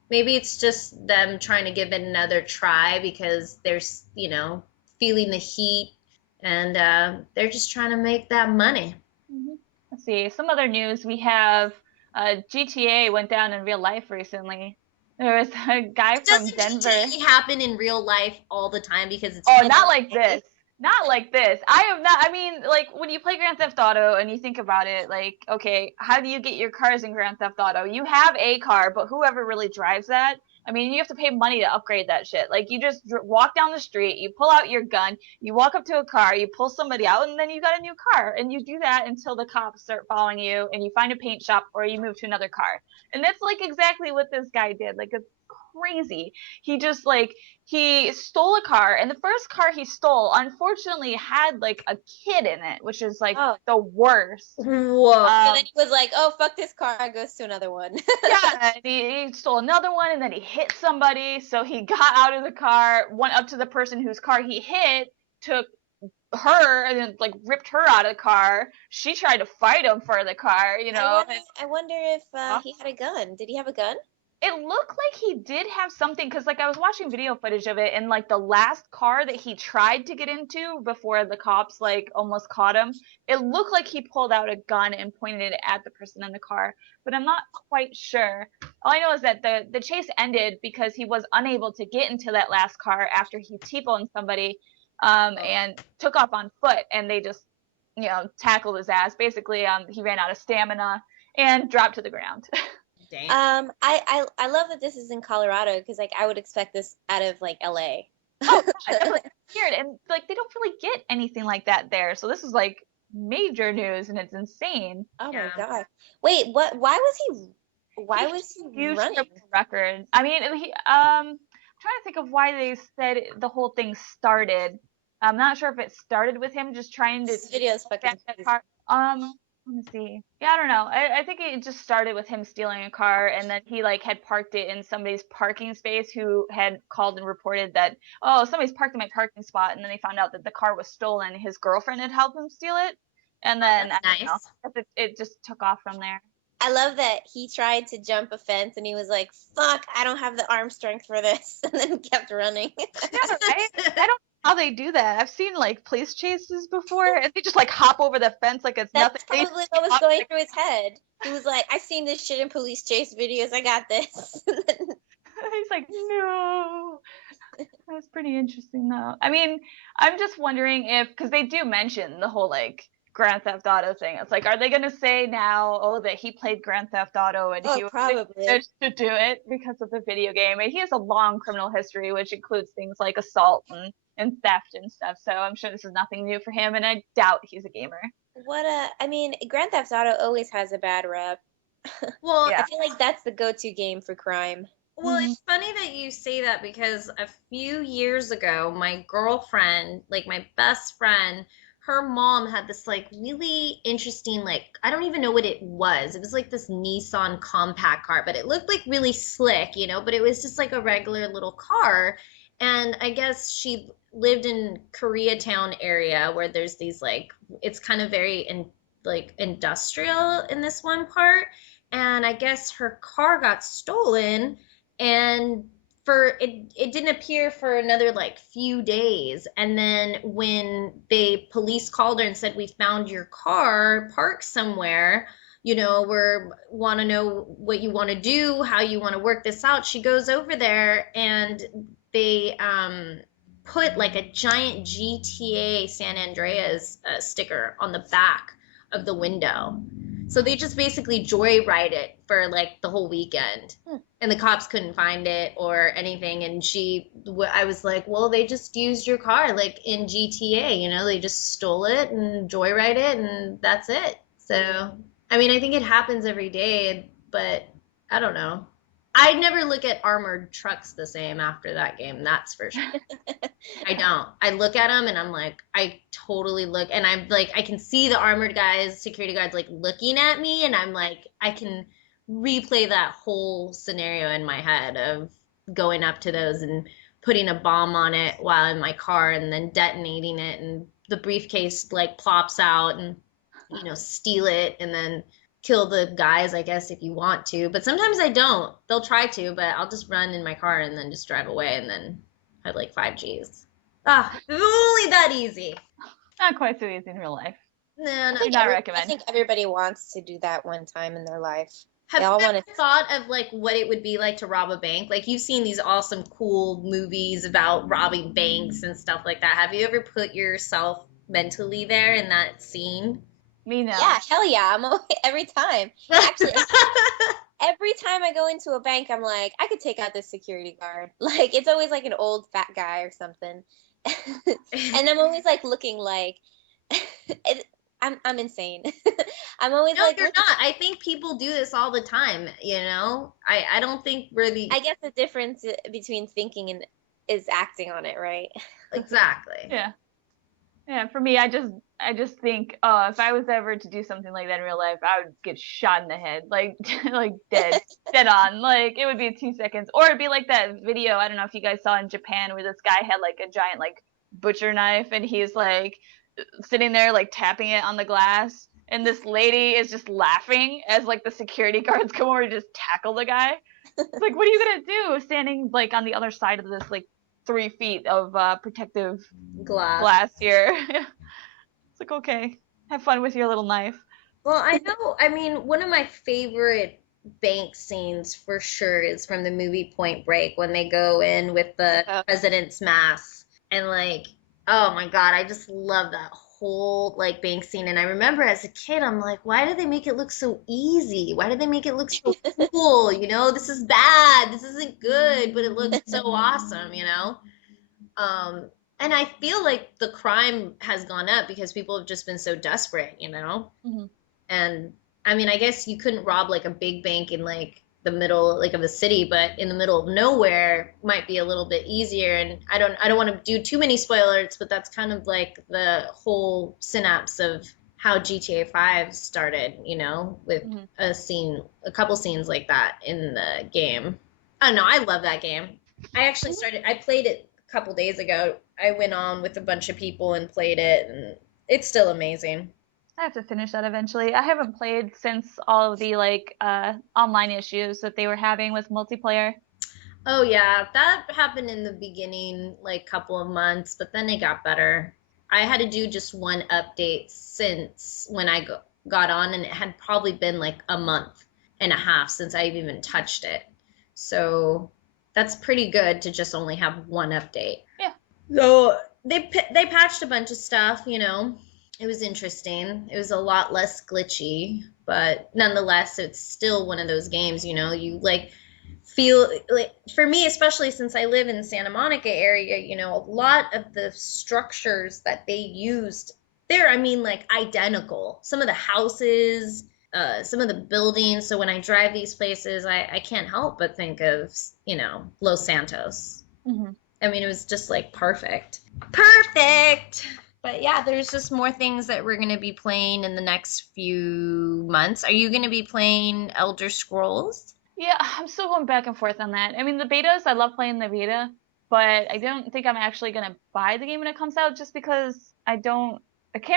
Maybe it's just them trying to give it another try because they're, feeling the heat and they're just trying to make that money. Let's see. Some other news. We have GTA went down in real life recently. There was a guy from Denver. GTA happen in real life all the time because it's not like this. Not like this. I mean, like, when you play Grand Theft Auto and you think about it, like, okay, how do you get your cars in Grand Theft Auto? You have a car, but whoever really drives that, I mean, you have to pay money to upgrade that shit. Like, you just walk down the street, you pull out your gun, you walk up to a car, you pull somebody out, and then you got a new car. And you do that until the cops start following you, and you find a paint shop, or you move to another car. And that's, like, exactly what this guy did. Like, it's crazy. He just, like, he stole a car, and the first car he stole unfortunately had like a kid in it, which is like the worst. Whoa. And then he was like, oh, fuck this car, I goes to another one. Yeah, he stole another one, and then he hit somebody, so he got out of the car, went up to the person whose car he hit, took her, and then like ripped her out of the car. She tried to fight him for the car, I wonder if he had a gun. Did he have a gun? It looked like he did have something, because like I was watching video footage of it, and like the last car that he tried to get into before the cops like almost caught him, it looked like he pulled out a gun and pointed it at the person in the car, but I'm not quite sure. All I know is that the chase ended because he was unable to get into that last car after he T-boned somebody and took off on foot, and they just tackled his ass. Basically, he ran out of stamina and dropped to the ground. Damn. I love that this is in Colorado, because like I would expect this out of like LA. Oh God, that's like weird, and like they don't really get anything like that there. So this is like major news, and it's insane. Oh my God! Wait, what? Why was he running? Record. I mean, I'm trying to think of why they said the whole thing started. I'm not sure if it started with him just trying to. This video is fucking. That car. Let me see. Yeah, I don't know. I think it just started with him stealing a car, and then he like had parked it in somebody's parking space who had called and reported that, oh, somebody's parked in my parking spot, and then they found out that the car was stolen. His girlfriend had helped him steal it, and then it just took off from there. I love that he tried to jump a fence and he was like, fuck, I don't have the arm strength for this, and then kept running. Yeah, right? I don't know how they do that. I've seen like police chases before, and they just like hop over the fence like it's nothing. That's probably what was going through his head. He was like, I've seen this shit in police chase videos, I got this. He's like, no. That's pretty interesting though. I mean, I'm just wondering if, because they do mention the whole like Grand Theft Auto thing. It's like, are they going to say now, oh, that he played Grand Theft Auto and he was probably to do it because of the video game? And he has a long criminal history, which includes things like assault and theft and stuff. So I'm sure this is nothing new for him, and I doubt he's a gamer. I mean, Grand Theft Auto always has a bad rep. Well, I feel like that's the go-to game for crime. Well, it's funny that you say that, because a few years ago, my girlfriend, like my best friend, her mom had this like really interesting, like, I don't even know what it was. It was like this Nissan compact car, but it looked like really slick, but it was just like a regular little car. And I guess she lived in Koreatown area where there's these like, it's kind of very industrial in this one part. And I guess her car got stolen, and it didn't appear for another like few days. And then when police called her and said, we found your car parked somewhere, we want to know what you want to do, how you want to work this out. She goes over there, and they put like a giant GTA San Andreas sticker on the back of the window. So they just basically joyride it for like the whole weekend, and the cops couldn't find it or anything. And I was like, well, they just used your car like in GTA, they just stole it and joyride it, and that's it. So, I mean, I think it happens every day, but I don't know. I never look at armored trucks the same after that game. That's for sure. I don't. I look at them and I'm like, I totally look, and I'm like, I can see the armored guys, security guards, like looking at me, and I'm like, I can replay that whole scenario in my head of going up to those and putting a bomb on it while in my car, and then detonating it and the briefcase like plops out and, you know, steal it and then kill the guys, I guess, if you want to. But sometimes I don't. They'll try to, but I'll just run in my car and then just drive away and then have like 5 Gs. Ah, if it was only that easy. Not quite so easy in real life. No, I no. do not I recommend. think everybody wants to do that one time in their life. Have They all you want ever thought of like what it would be like to rob a bank? Like you've seen these awesome, cool movies about robbing banks and stuff like that. Have you ever put yourself mentally there in that scene? Me no. Yeah, hell yeah. I'm every time. Actually, every time I go into a bank, I'm like, I could take out this security guard. Like, it's always like an old fat guy or something. And I'm always like looking like, I'm insane. I'm always No, like, you're looking- not. I think people do this all the time, you know? I don't think we're the... I guess the difference between thinking and is acting on it, right? Exactly. Yeah. Yeah, for me, I just think, if I was ever to do something like that in real life, I would get shot in the head, like, like dead on. Like, it would be 2 seconds, or it'd be like that video. I don't know if you guys saw in Japan where this guy had like a giant like butcher knife, and he's like sitting there like tapping it on the glass, and this lady is just laughing as like the security guards come over to just tackle the guy. It's like, what are you gonna do, standing like on the other side of this like 3 feet of protective glass here? It's like, okay, have fun with your little knife. Well, I know. I mean, one of my favorite bank scenes for sure is from the movie Point Break when they go in with the president's mask and like, oh my God, I just love that whole like bank scene. And I remember as a kid, I'm like, why did they make it look so easy? Why did they make it look so cool? You know, this is bad. This isn't good, but it looks so awesome, you know? And I feel like the crime has gone up because people have just been so desperate, you know? Mm-hmm. And I mean, I guess you couldn't rob like a big bank in like the middle like of a city, but in the middle of nowhere might be a little bit easier. And I don't want to do too many spoilers, but that's kind of like the whole synapse of how GTA 5 started, you know, with a couple scenes like that in the game. I don't know, I love that game. I played it a couple days ago. I went on with a bunch of people and played it, and it's still amazing. I have to finish that eventually. I haven't played since all of the like online issues that they were having with multiplayer. Oh yeah, that happened in the beginning, like couple of months, but then it got better. I had to do just one update since when I got on, and it had probably been like a month and a half since I've even touched it. So that's pretty good to just only have one update. Yeah. So they patched a bunch of stuff, you know. It was interesting. It was a lot less glitchy, but nonetheless, it's still one of those games, you know, you like feel like, for me, especially since I live in the Santa Monica area, you know, a lot of the structures that they used there, I mean, like identical. Some of the houses, some of the buildings. So when I drive these places, I can't help but think of, you know, Los Santos. Mm-hmm. I mean, it was just like perfect. Perfect! But yeah, there's just more things that we're going to be playing in the next few months. Are you going to be playing Elder Scrolls? Yeah, I'm still going back and forth on that. I mean, the betas, I love playing the beta, but I don't think I'm actually going to buy the game when it comes out just because I can't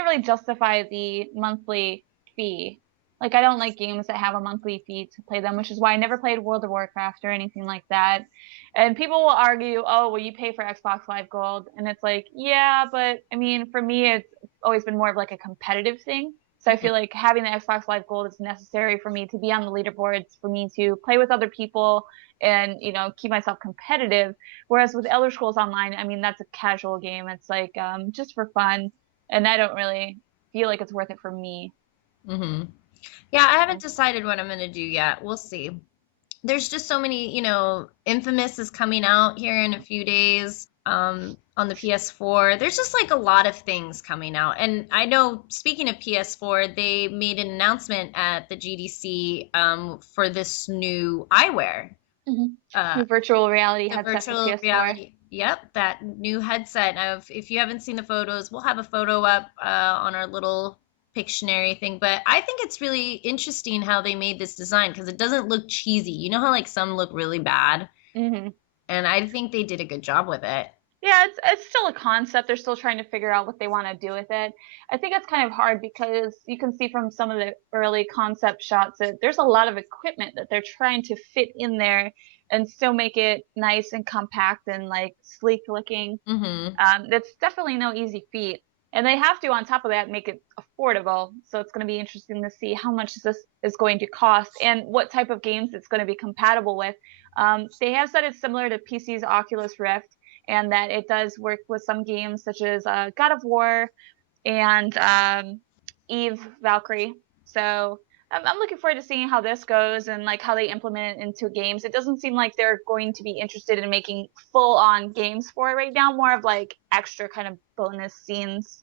really justify the monthly fee. Like, I don't like games that have a monthly fee to play them, which is why I never played World of Warcraft or anything like that. And people will argue, oh, well, you pay for Xbox Live Gold. And it's like, yeah, but I mean, for me, it's always been more of like a competitive thing. So I feel like having the Xbox Live Gold is necessary for me to be on the leaderboards, for me to play with other people and, you know, keep myself competitive. Whereas with Elder Scrolls Online, I mean, that's a casual game. It's like just for fun. And I don't really feel like it's worth it for me. Mm-hmm. Yeah, I haven't decided what I'm going to do yet. We'll see. There's just so many, you know, Infamous is coming out here in a few days on the PS4. There's just like a lot of things coming out. And I know, speaking of PS4, they made an announcement at the GDC for this new eyewear. Mm-hmm. The virtual reality headset. Virtual for PS4. reality. Yep, that new headset. If you haven't seen the photos, we'll have a photo up on our little Pictionary thing, but I think it's really interesting how they made this design because it doesn't look cheesy. You know how like some look really bad? Mm-hmm. And I think they did a good job with it. Yeah, it's still a concept. They're still trying to figure out what they want to do with it. I think it's kind of hard because you can see from some of the early concept shots that there's a lot of equipment that they're trying to fit in there and still make it nice and compact and like sleek looking. That's definitely no easy feat. And they have to, on top of that, make it affordable. So it's going to be interesting to see how much this is going to cost and what type of games it's going to be compatible with. They have said it's similar to PC's Oculus Rift, and that it does work with some games such as God of War and Eve Valkyrie. So I'm looking forward to seeing how this goes and like how they implement it into games. It doesn't seem like they're going to be interested in making full on games for it right now, more of like extra kind of bonus scenes.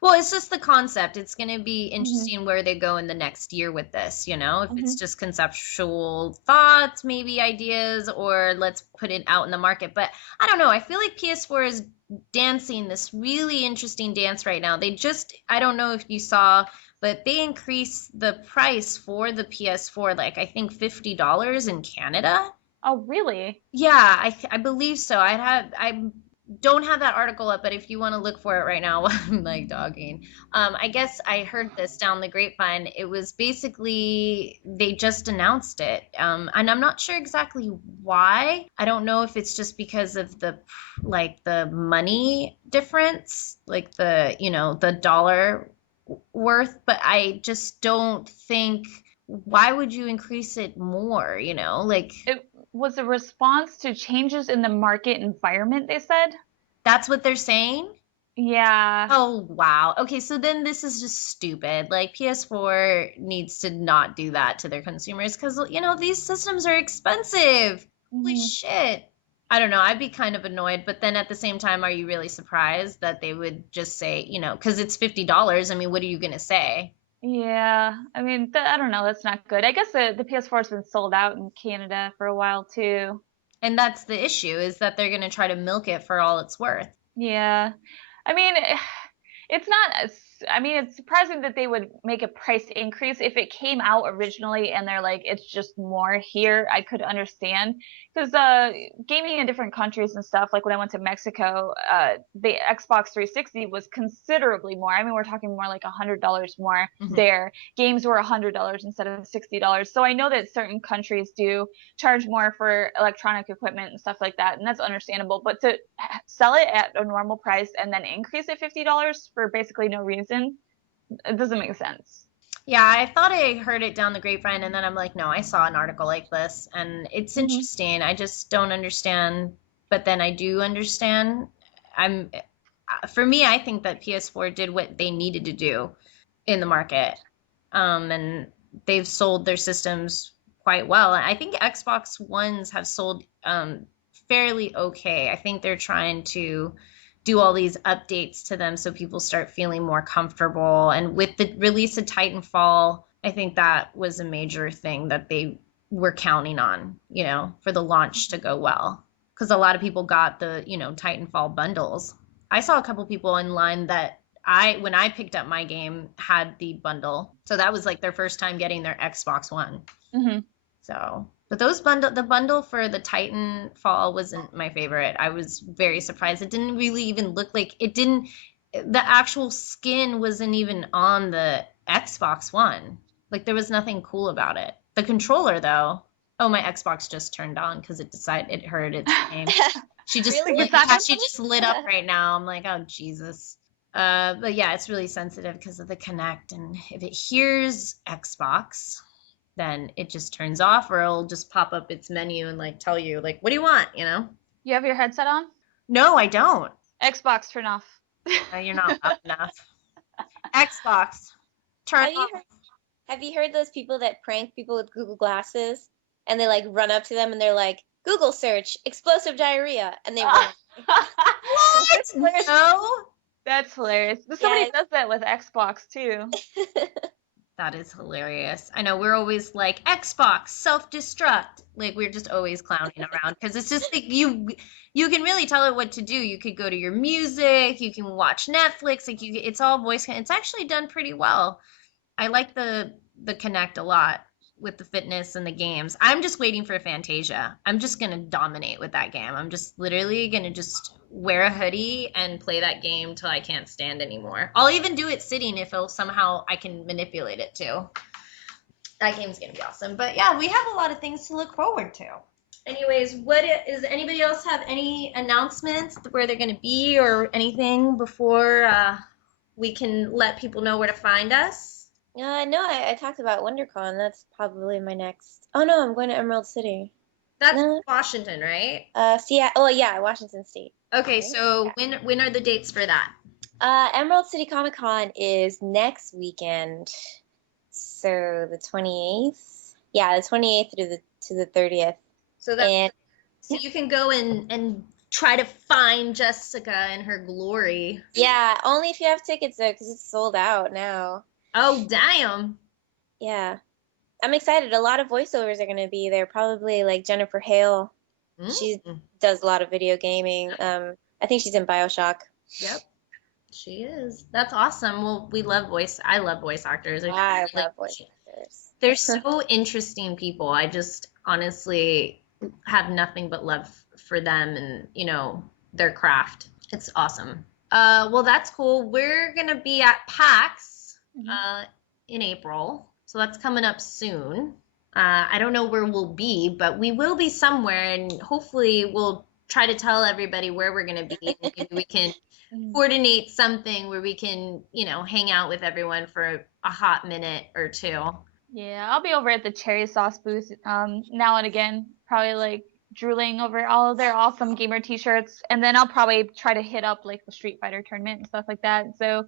Well, it's just the concept. It's going to be interesting where they go in the next year with this, you know, if it's just conceptual thoughts, maybe ideas, or let's put it out in the market. But I don't know. I feel like PS4 is dancing this really interesting dance right now. They just, I don't know if you saw, but they increased the price for the PS4, like I think $50 in Canada. Oh, really? Yeah, I believe so. I don't have that article up, but if you want to look for it right now, I'm like dogging. I guess I heard this down the grapevine. It was basically they just announced it, and I'm not sure exactly why. I don't know if it's just because of the money difference, like the dollar worth, but I just don't think. Why would you increase it more? Like it was a response to changes in the market environment, they said. That's what they're saying? Yeah. Oh, wow. Okay, so then this is just stupid. Like PS4 needs to not do that to their consumers because, these systems are expensive. Holy shit. I don't know. I'd be kind of annoyed, but then at the same time, are you really surprised that they would just say, because it's $50? I mean, what are you going to say? Yeah, I mean, I don't know. That's not good. I guess the PS4 has been sold out in Canada for a while too. And that's the issue, is that they're going to try to milk it for all it's worth. Yeah. I mean, it's not, I mean, it's surprising that they would make a price increase. If it came out originally and they're like, it's just more here, I could understand. Because gaming in different countries and stuff, like when I went to Mexico, the Xbox 360 was considerably more. I mean, we're talking more like $100 more there. Games were $100 instead of $60. So I know that certain countries do charge more for electronic equipment and stuff like that, and that's understandable. But to sell it at a normal price and then increase it $50 for basically no reason, it doesn't make sense. Yeah, I thought I heard it down the grapevine, and then I'm like, no, I saw an article like this, and it's interesting. I just don't understand, but then I do understand. For me, I think that PS4 did what they needed to do in the market, and they've sold their systems quite well. I think Xbox Ones have sold fairly okay. I think they're trying to do all these updates to them so people start feeling more comfortable. And with the release of Titanfall, I think that was a major thing that they were counting on, for the launch to go well. Because a lot of people got the, Titanfall bundles. I saw a couple people in line that when I picked up my game, had the bundle. So that was like their first time getting their Xbox One. So, but the bundle for the Titanfall wasn't my favorite. I was very surprised. It didn't really even look like the actual skin wasn't even on the Xbox One. Like there was nothing cool about it. The controller though, oh, my Xbox just turned on because it heard its name. She just she just lit up right now. I'm like, oh Jesus. But yeah, it's really sensitive because of the Kinect, and if it hears Xbox, then it just turns off, or it'll just pop up its menu and like tell you like, what do you want? You have your headset on? No, I don't. Xbox, turn off. No, you're not up enough. Xbox, turn off. Have you heard those people that prank people with Google Glasses, and they like run up to them and they're like, Google search explosive diarrhea, and they run. What? No. That's hilarious. Somebody does that with Xbox too. That is hilarious. I know we're always like, Xbox self-destruct. Like we're just always clowning around because it's just like you can really tell it what to do. You could go to your music, you can watch Netflix, it's all voice. It's actually done pretty well. I like the Kinect a lot. with the fitness and the games. I'm just waiting for Fantasia. I'm just gonna dominate with that game. I'm just literally gonna just wear a hoodie and play that game till I can't stand anymore. I'll even do it sitting if somehow I can manipulate it too. That game's gonna be awesome. But yeah, we have a lot of things to look forward to. Anyways, is anybody else have any announcements where they're gonna be or anything before we can let people know where to find us? No, I talked about WonderCon. That's probably my next. Oh no, I'm going to Emerald City. That's No. Washington, right? Oh yeah, Washington State. Okay, Right? so when are the dates for that? Emerald City Comicon is next weekend. So the 28th. Yeah, the 28th to the 30th. So you can go and try to find Jessica in her glory. Yeah, only if you have tickets though, because it's sold out now. Oh, damn. Yeah. I'm excited. A lot of voiceovers are going to be there. Probably like Jennifer Hale. She does a lot of video gaming. I think she's in BioShock. Yep. She is. That's awesome. Well, I love voice actors. I love voice actors. They're so interesting people. I just honestly have nothing but love for them and, their craft. It's awesome. Well, that's cool. We're going to be at PAX in April. So that's coming up soon. I don't know where we'll be, but we will be somewhere, and hopefully we'll try to tell everybody where we're going to be. Maybe we can coordinate something where we can, hang out with everyone for a hot minute or two. Yeah, I'll be over at the cherry sauce booth now and again, probably like drooling over all of their awesome gamer t-shirts, and then I'll probably try to hit up like the Street Fighter tournament and stuff like that. So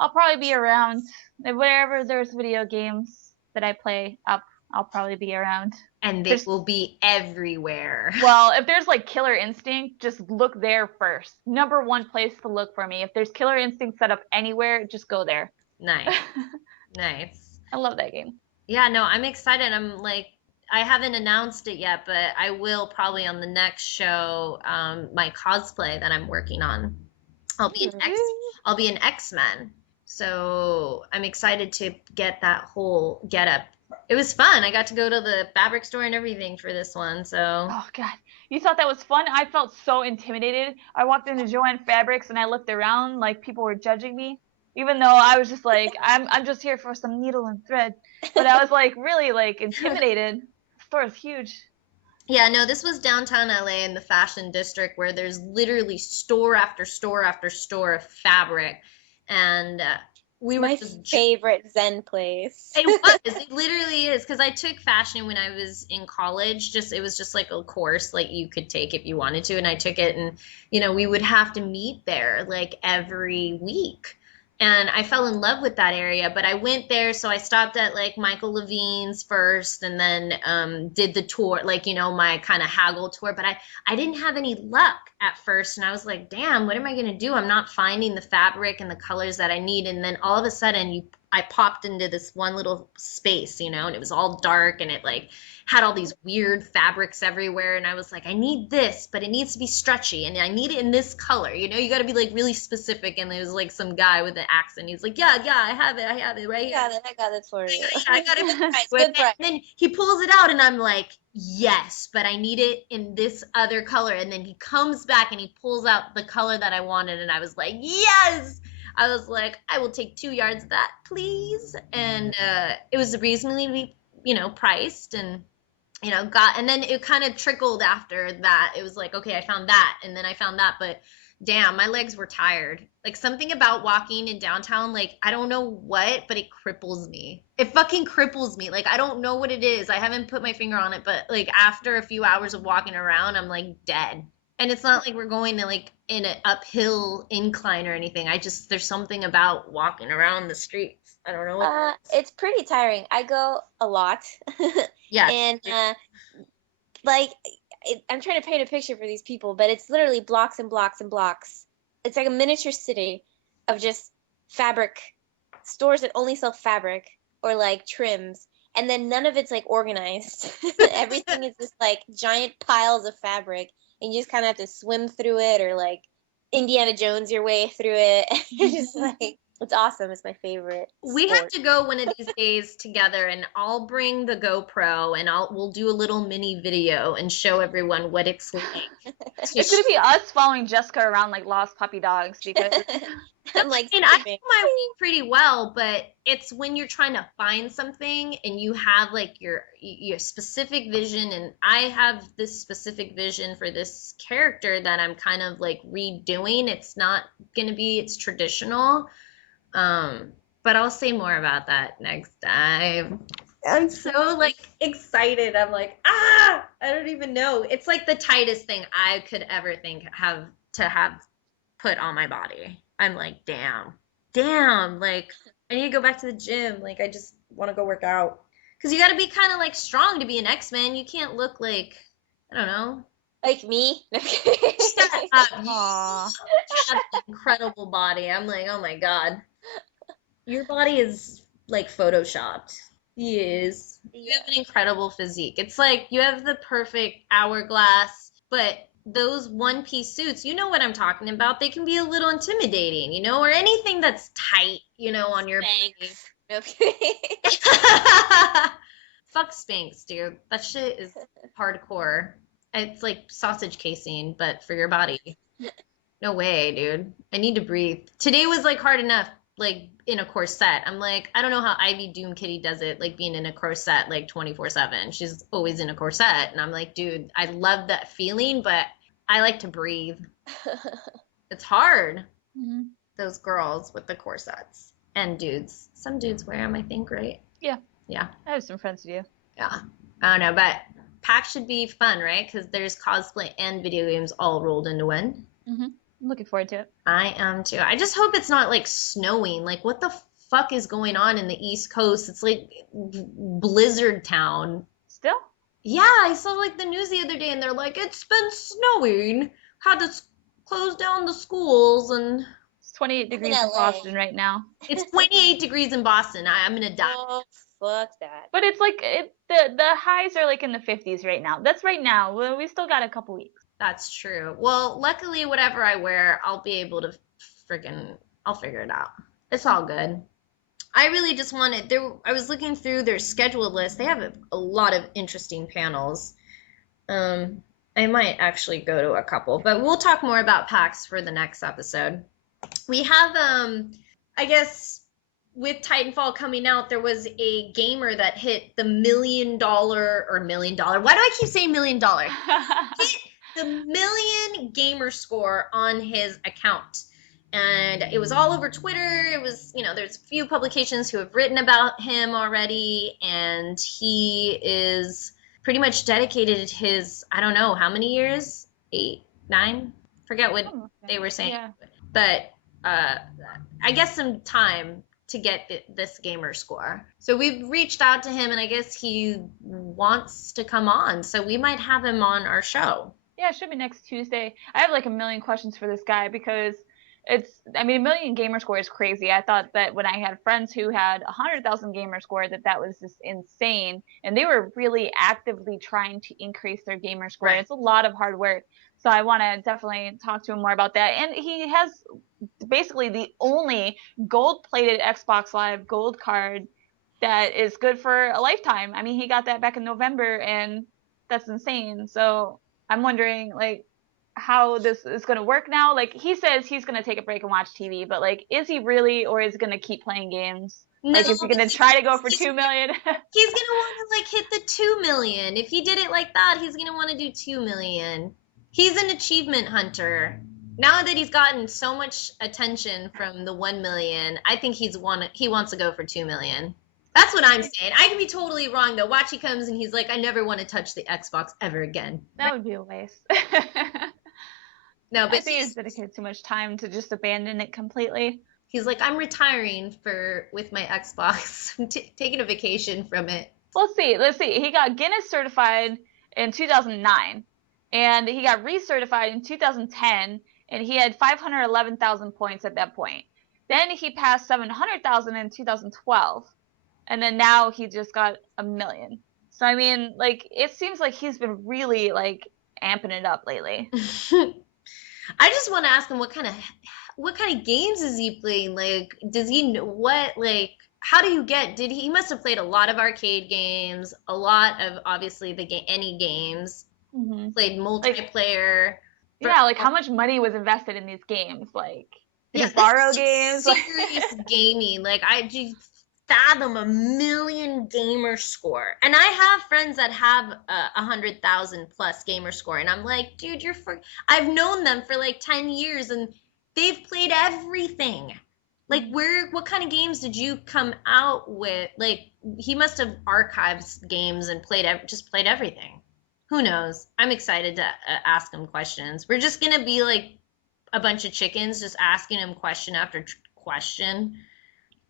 I'll probably be around wherever there's video games that I play up. I'll probably be around. And they will be everywhere. Well, if there's like Killer Instinct, just look there first. Number one place to look for me. If there's Killer Instinct set up anywhere, just go there. Nice. Nice. I love that game. Yeah, no, I'm excited. I'm like, I haven't announced it yet, but I will probably on the next show, my cosplay that I'm working on. I'll be an X-Men. So I'm excited to get that whole getup. It was fun. I got to go to the fabric store and everything for this one. So. Oh God, you thought that was fun? I felt so intimidated. I walked into Joanne Fabrics and I looked around like people were judging me, even though I was just like, I'm just here for some needle and thread. But I was like really like intimidated. The store is huge. Yeah, no, this was downtown LA in the fashion district where there's literally store after store after store of fabric. And my favorite Zen place. It was. It literally is. Because I took fashion when I was in college. It was just like a course like you could take if you wanted to. And I took it, and we would have to meet there like every week. And I fell in love with that area. But I went there, so I stopped at like Michael Levine's first, and then did the tour, like my kind of haggle tour. But I didn't have any luck at first, and I was like, damn, what am I gonna do? I'm not finding the fabric and the colors that I need. And then all of a sudden I popped into this one little space, and it was all dark, and it like had all these weird fabrics everywhere. And I was like, I need this, but it needs to be stretchy, and I need it in this color. You got to be like really specific. And there was like some guy with an accent. He's like, yeah, I have it right here. I got it for you. I got it. Good price. And then he pulls it out, and I'm like, yes, but I need it in this other color. And then he comes back and he pulls out the color that I wanted, and I was like, yes. I was like, I will take 2 yards of that, please. And it was reasonably, priced, and and then it kind of trickled after that. It was like, okay, I found that, and then I found that, but damn, my legs were tired. Like something about walking in downtown, like I don't know what, but it cripples me. It fucking cripples me. Like I don't know what it is. I haven't put my finger on it, but like after a few hours of walking around, I'm like dead. And it's not like we're going to like in an uphill incline or anything. There's something about walking around the streets. I don't know. It's pretty tiring. I go a lot. Yeah. And I'm trying to paint a picture for these people, but it's literally blocks and blocks and blocks. It's like a miniature city of just fabric stores that only sell fabric or like trims. And then none of it's like organized. Everything is just like giant piles of fabric. And you just kind of have to swim through it or like Indiana Jones your way through it. You're just like, It's awesome. It's my favorite. We have sport. to go one of these days together, and I'll bring the GoPro, and we'll do a little mini video and show everyone what it's like. It's gonna be us following Jessica around like lost puppy dogs because I'm like, I mean, I know sleeping. my way pretty well, but it's when you're trying to find something and you have like your specific vision, and I have this specific vision for this character that I'm kind of like redoing. It's not gonna be its traditional. But I'll say more about that next time. I'm so like excited. I'm like, I don't even know. It's like the tightest thing I could ever think have put on my body. I'm like, damn, like I need to go back to the gym. Like I just want to go work out. Cause you gotta be kind of like strong to be an X-Men. You can't look like, I don't know. Like me? Shut up. You Aw. have an incredible body. I'm like, oh my God. Your body is like photoshopped. He is. You have an incredible physique. It's like you have the perfect hourglass, but those one-piece suits, you know what I'm talking about. They can be a little intimidating, you know, or anything that's tight, you know, on your body. Fuck Spanx, dude. That shit is hardcore. It's like sausage casing, but for your body. No way, dude. I need to breathe. Today was like hard enough, like in a corset. I'm like, I don't know how Ivy Doom Kitty does it, like being in a corset like 24/7. She's always in a corset. And I'm like, dude, I love that feeling, but I like to breathe. It's hard. Mm-hmm. Those girls with the corsets. And dudes. Some dudes wear them, I think, right? Yeah. Yeah. I have some friends who do. Yeah. I don't know, but PAX should be fun, right? Because there's cosplay and video games all rolled into one. Mm-hmm. I'm looking forward to it. I am too. I just hope it's not like snowing. Like, what the fuck is going on in the East Coast? It's like blizzard town. Still? Yeah, I saw like the news the other day, and they're like, it's been snowing. Had to close down the schools, and It's 28 degrees in LA. Boston right now. it's 28 degrees in Boston. I'm gonna die. Oh, fuck that. But it's like the highs are like in the 50s right now. That's right now. We still got a couple weeks. That's true. Well, luckily, whatever I wear, I'll be able to I'll figure it out. It's all good. I really just wanted, I was looking through their scheduled list. They have a lot of interesting panels. I might actually go to a couple, but we'll talk more about PAX for the next episode. We have, I guess, with Titanfall coming out, there was a gamer that hit the $1 million. Why do I keep saying $1 million? Hit the million gamer score on his account. And it was all over Twitter. It was, there's a few publications who have written about him already. And he is pretty much dedicated his, I don't know, how many years? 8, 9? Forget what they were saying. Yeah. But I guess some time to get this gamer score. So we've reached out to him, and I guess he wants to come on. So we might have him on our show. Yeah, it should be next Tuesday. I have like a million questions for this guy because a million gamer score is crazy. I thought that when I had friends who had 100,000 gamer score, that was just insane. And they were really actively trying to increase their gamer score. Right. It's a lot of hard work. So I want to definitely talk to him more about that. And he has basically the only gold-plated Xbox Live gold card that is good for a lifetime. I mean, he got that back in November, and that's insane. So I'm wondering, like, how this is going to work now. Like, he says he's going to take a break and watch TV, but, like, is he really, or is he going to keep playing games? No, Like, is he going to try to go for 2 million? He's going to want to, like, hit the 2 million. If he did it like that, he's going to want to do 2 million. He's an achievement hunter. Now that he's gotten so much attention from the 1 million, I think he wants to go for 2 million. That's what I'm saying. I can be totally wrong, though. Watch, he comes and he's like, I never want to touch the Xbox ever again. That would be a waste. No, but I think he's dedicated too much time to just abandon it completely. He's like, I'm retiring with my Xbox. I'm taking a vacation from it. Let's see. He got Guinness certified in 2009, and he got recertified in 2010, and he had 511,000 points at that point. Then he passed 700,000 in 2012, and then now he just got 1 million. So, I mean, like, it seems like he's been really, like, amping it up lately. I just want to ask him what kind of games is he playing? Like, does he know what, like, how do you get, he must have played a lot of arcade games, a lot of, obviously, any games, played multiplayer. Yeah, like, how much money was invested in these games? Like, did Yeah, he borrow this is games? serious gaming. Like, I just fathom 1 million gamer score. And I have friends that have 100,000 plus gamer score. And I'm like, dude, I've known them for like 10 years and they've played everything. Like, what kind of games did you come out with? Like, he must have archived games and played everything. Who knows? I'm excited to ask him questions. We're just going to be like a bunch of chickens just asking him question after question.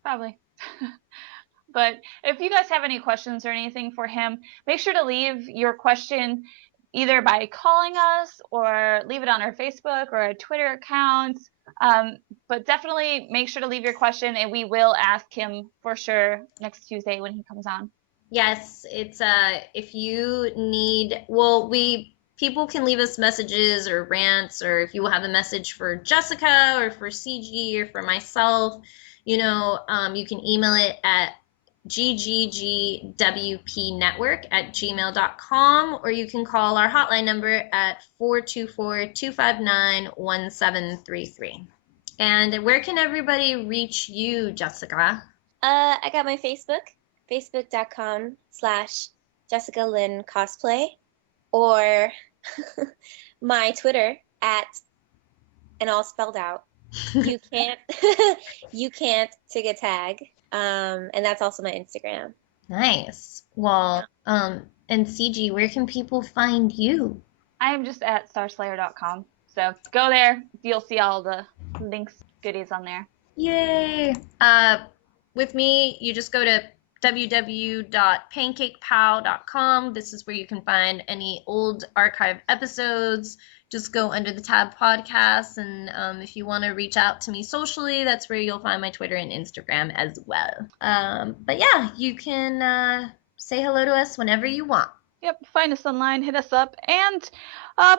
Probably. But if you guys have any questions or anything for him, make sure to leave your question either by calling us or leave it on our Facebook or our Twitter account. But definitely make sure to leave your question and we will ask him for sure next Tuesday when he comes on. Yes, it's if you need, people can leave us messages or rants, or if you have a message for Jessica or for CG or for myself, you can email it at gggwpnetwork@gmail.com, or you can call our hotline number at 424-259-1733. And where can everybody reach you, Jessica? I got my facebook.com/Jessica Lynn Cosplay, or my Twitter and all spelled out. You can't take a tag. And that's also my Instagram. Nice. Well, and CG, where can people find you? I'm just at starslayer.com. So go there. You'll see all the links, goodies on there. Yay. With me, you just go to www.pancakepow.com. This is where you can find any old archive episodes. Just go under the tab podcasts, and if you want to reach out to me socially, that's where you'll find my Twitter and Instagram as well. But yeah, you can say hello to us whenever you want. Yep, find us online, hit us up. And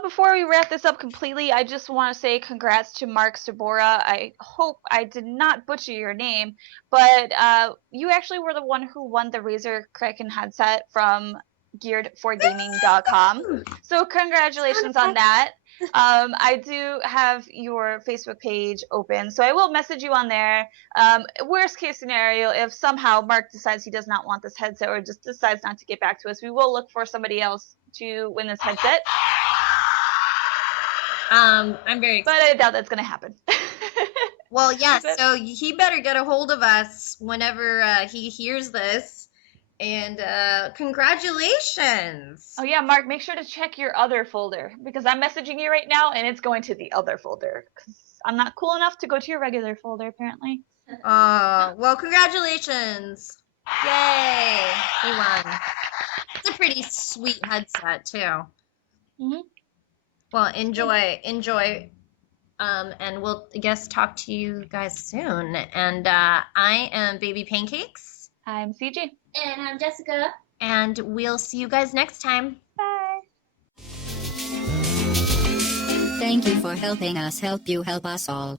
before we wrap this up completely, I just want to say congrats to Mark Sabora. I hope I did not butcher your name, but you actually were the one who won the Razer Kraken headset from geared4gaming.com. So congratulations on that. I do have your Facebook page open, so I will message you on there. Worst case scenario, if somehow Mark decides he does not want this headset or just decides not to get back to us, we will look for somebody else to win this headset. I'm very excited. But I doubt that's going to happen. Well, yeah, so he better get a hold of us whenever he hears this. And congratulations. Oh yeah, Mark, make sure to check your other folder, because I'm messaging you right now and it's going to the other folder because I'm not cool enough to go to your regular folder apparently. Well, congratulations. Yay, he won. It's a pretty sweet headset too. Well, enjoy. And we'll, I guess, talk to you guys soon. And I am Baby Pancakes. I'm CG. And I'm Jessica. And we'll see you guys next time. Bye. Thank you for helping us help you help us all.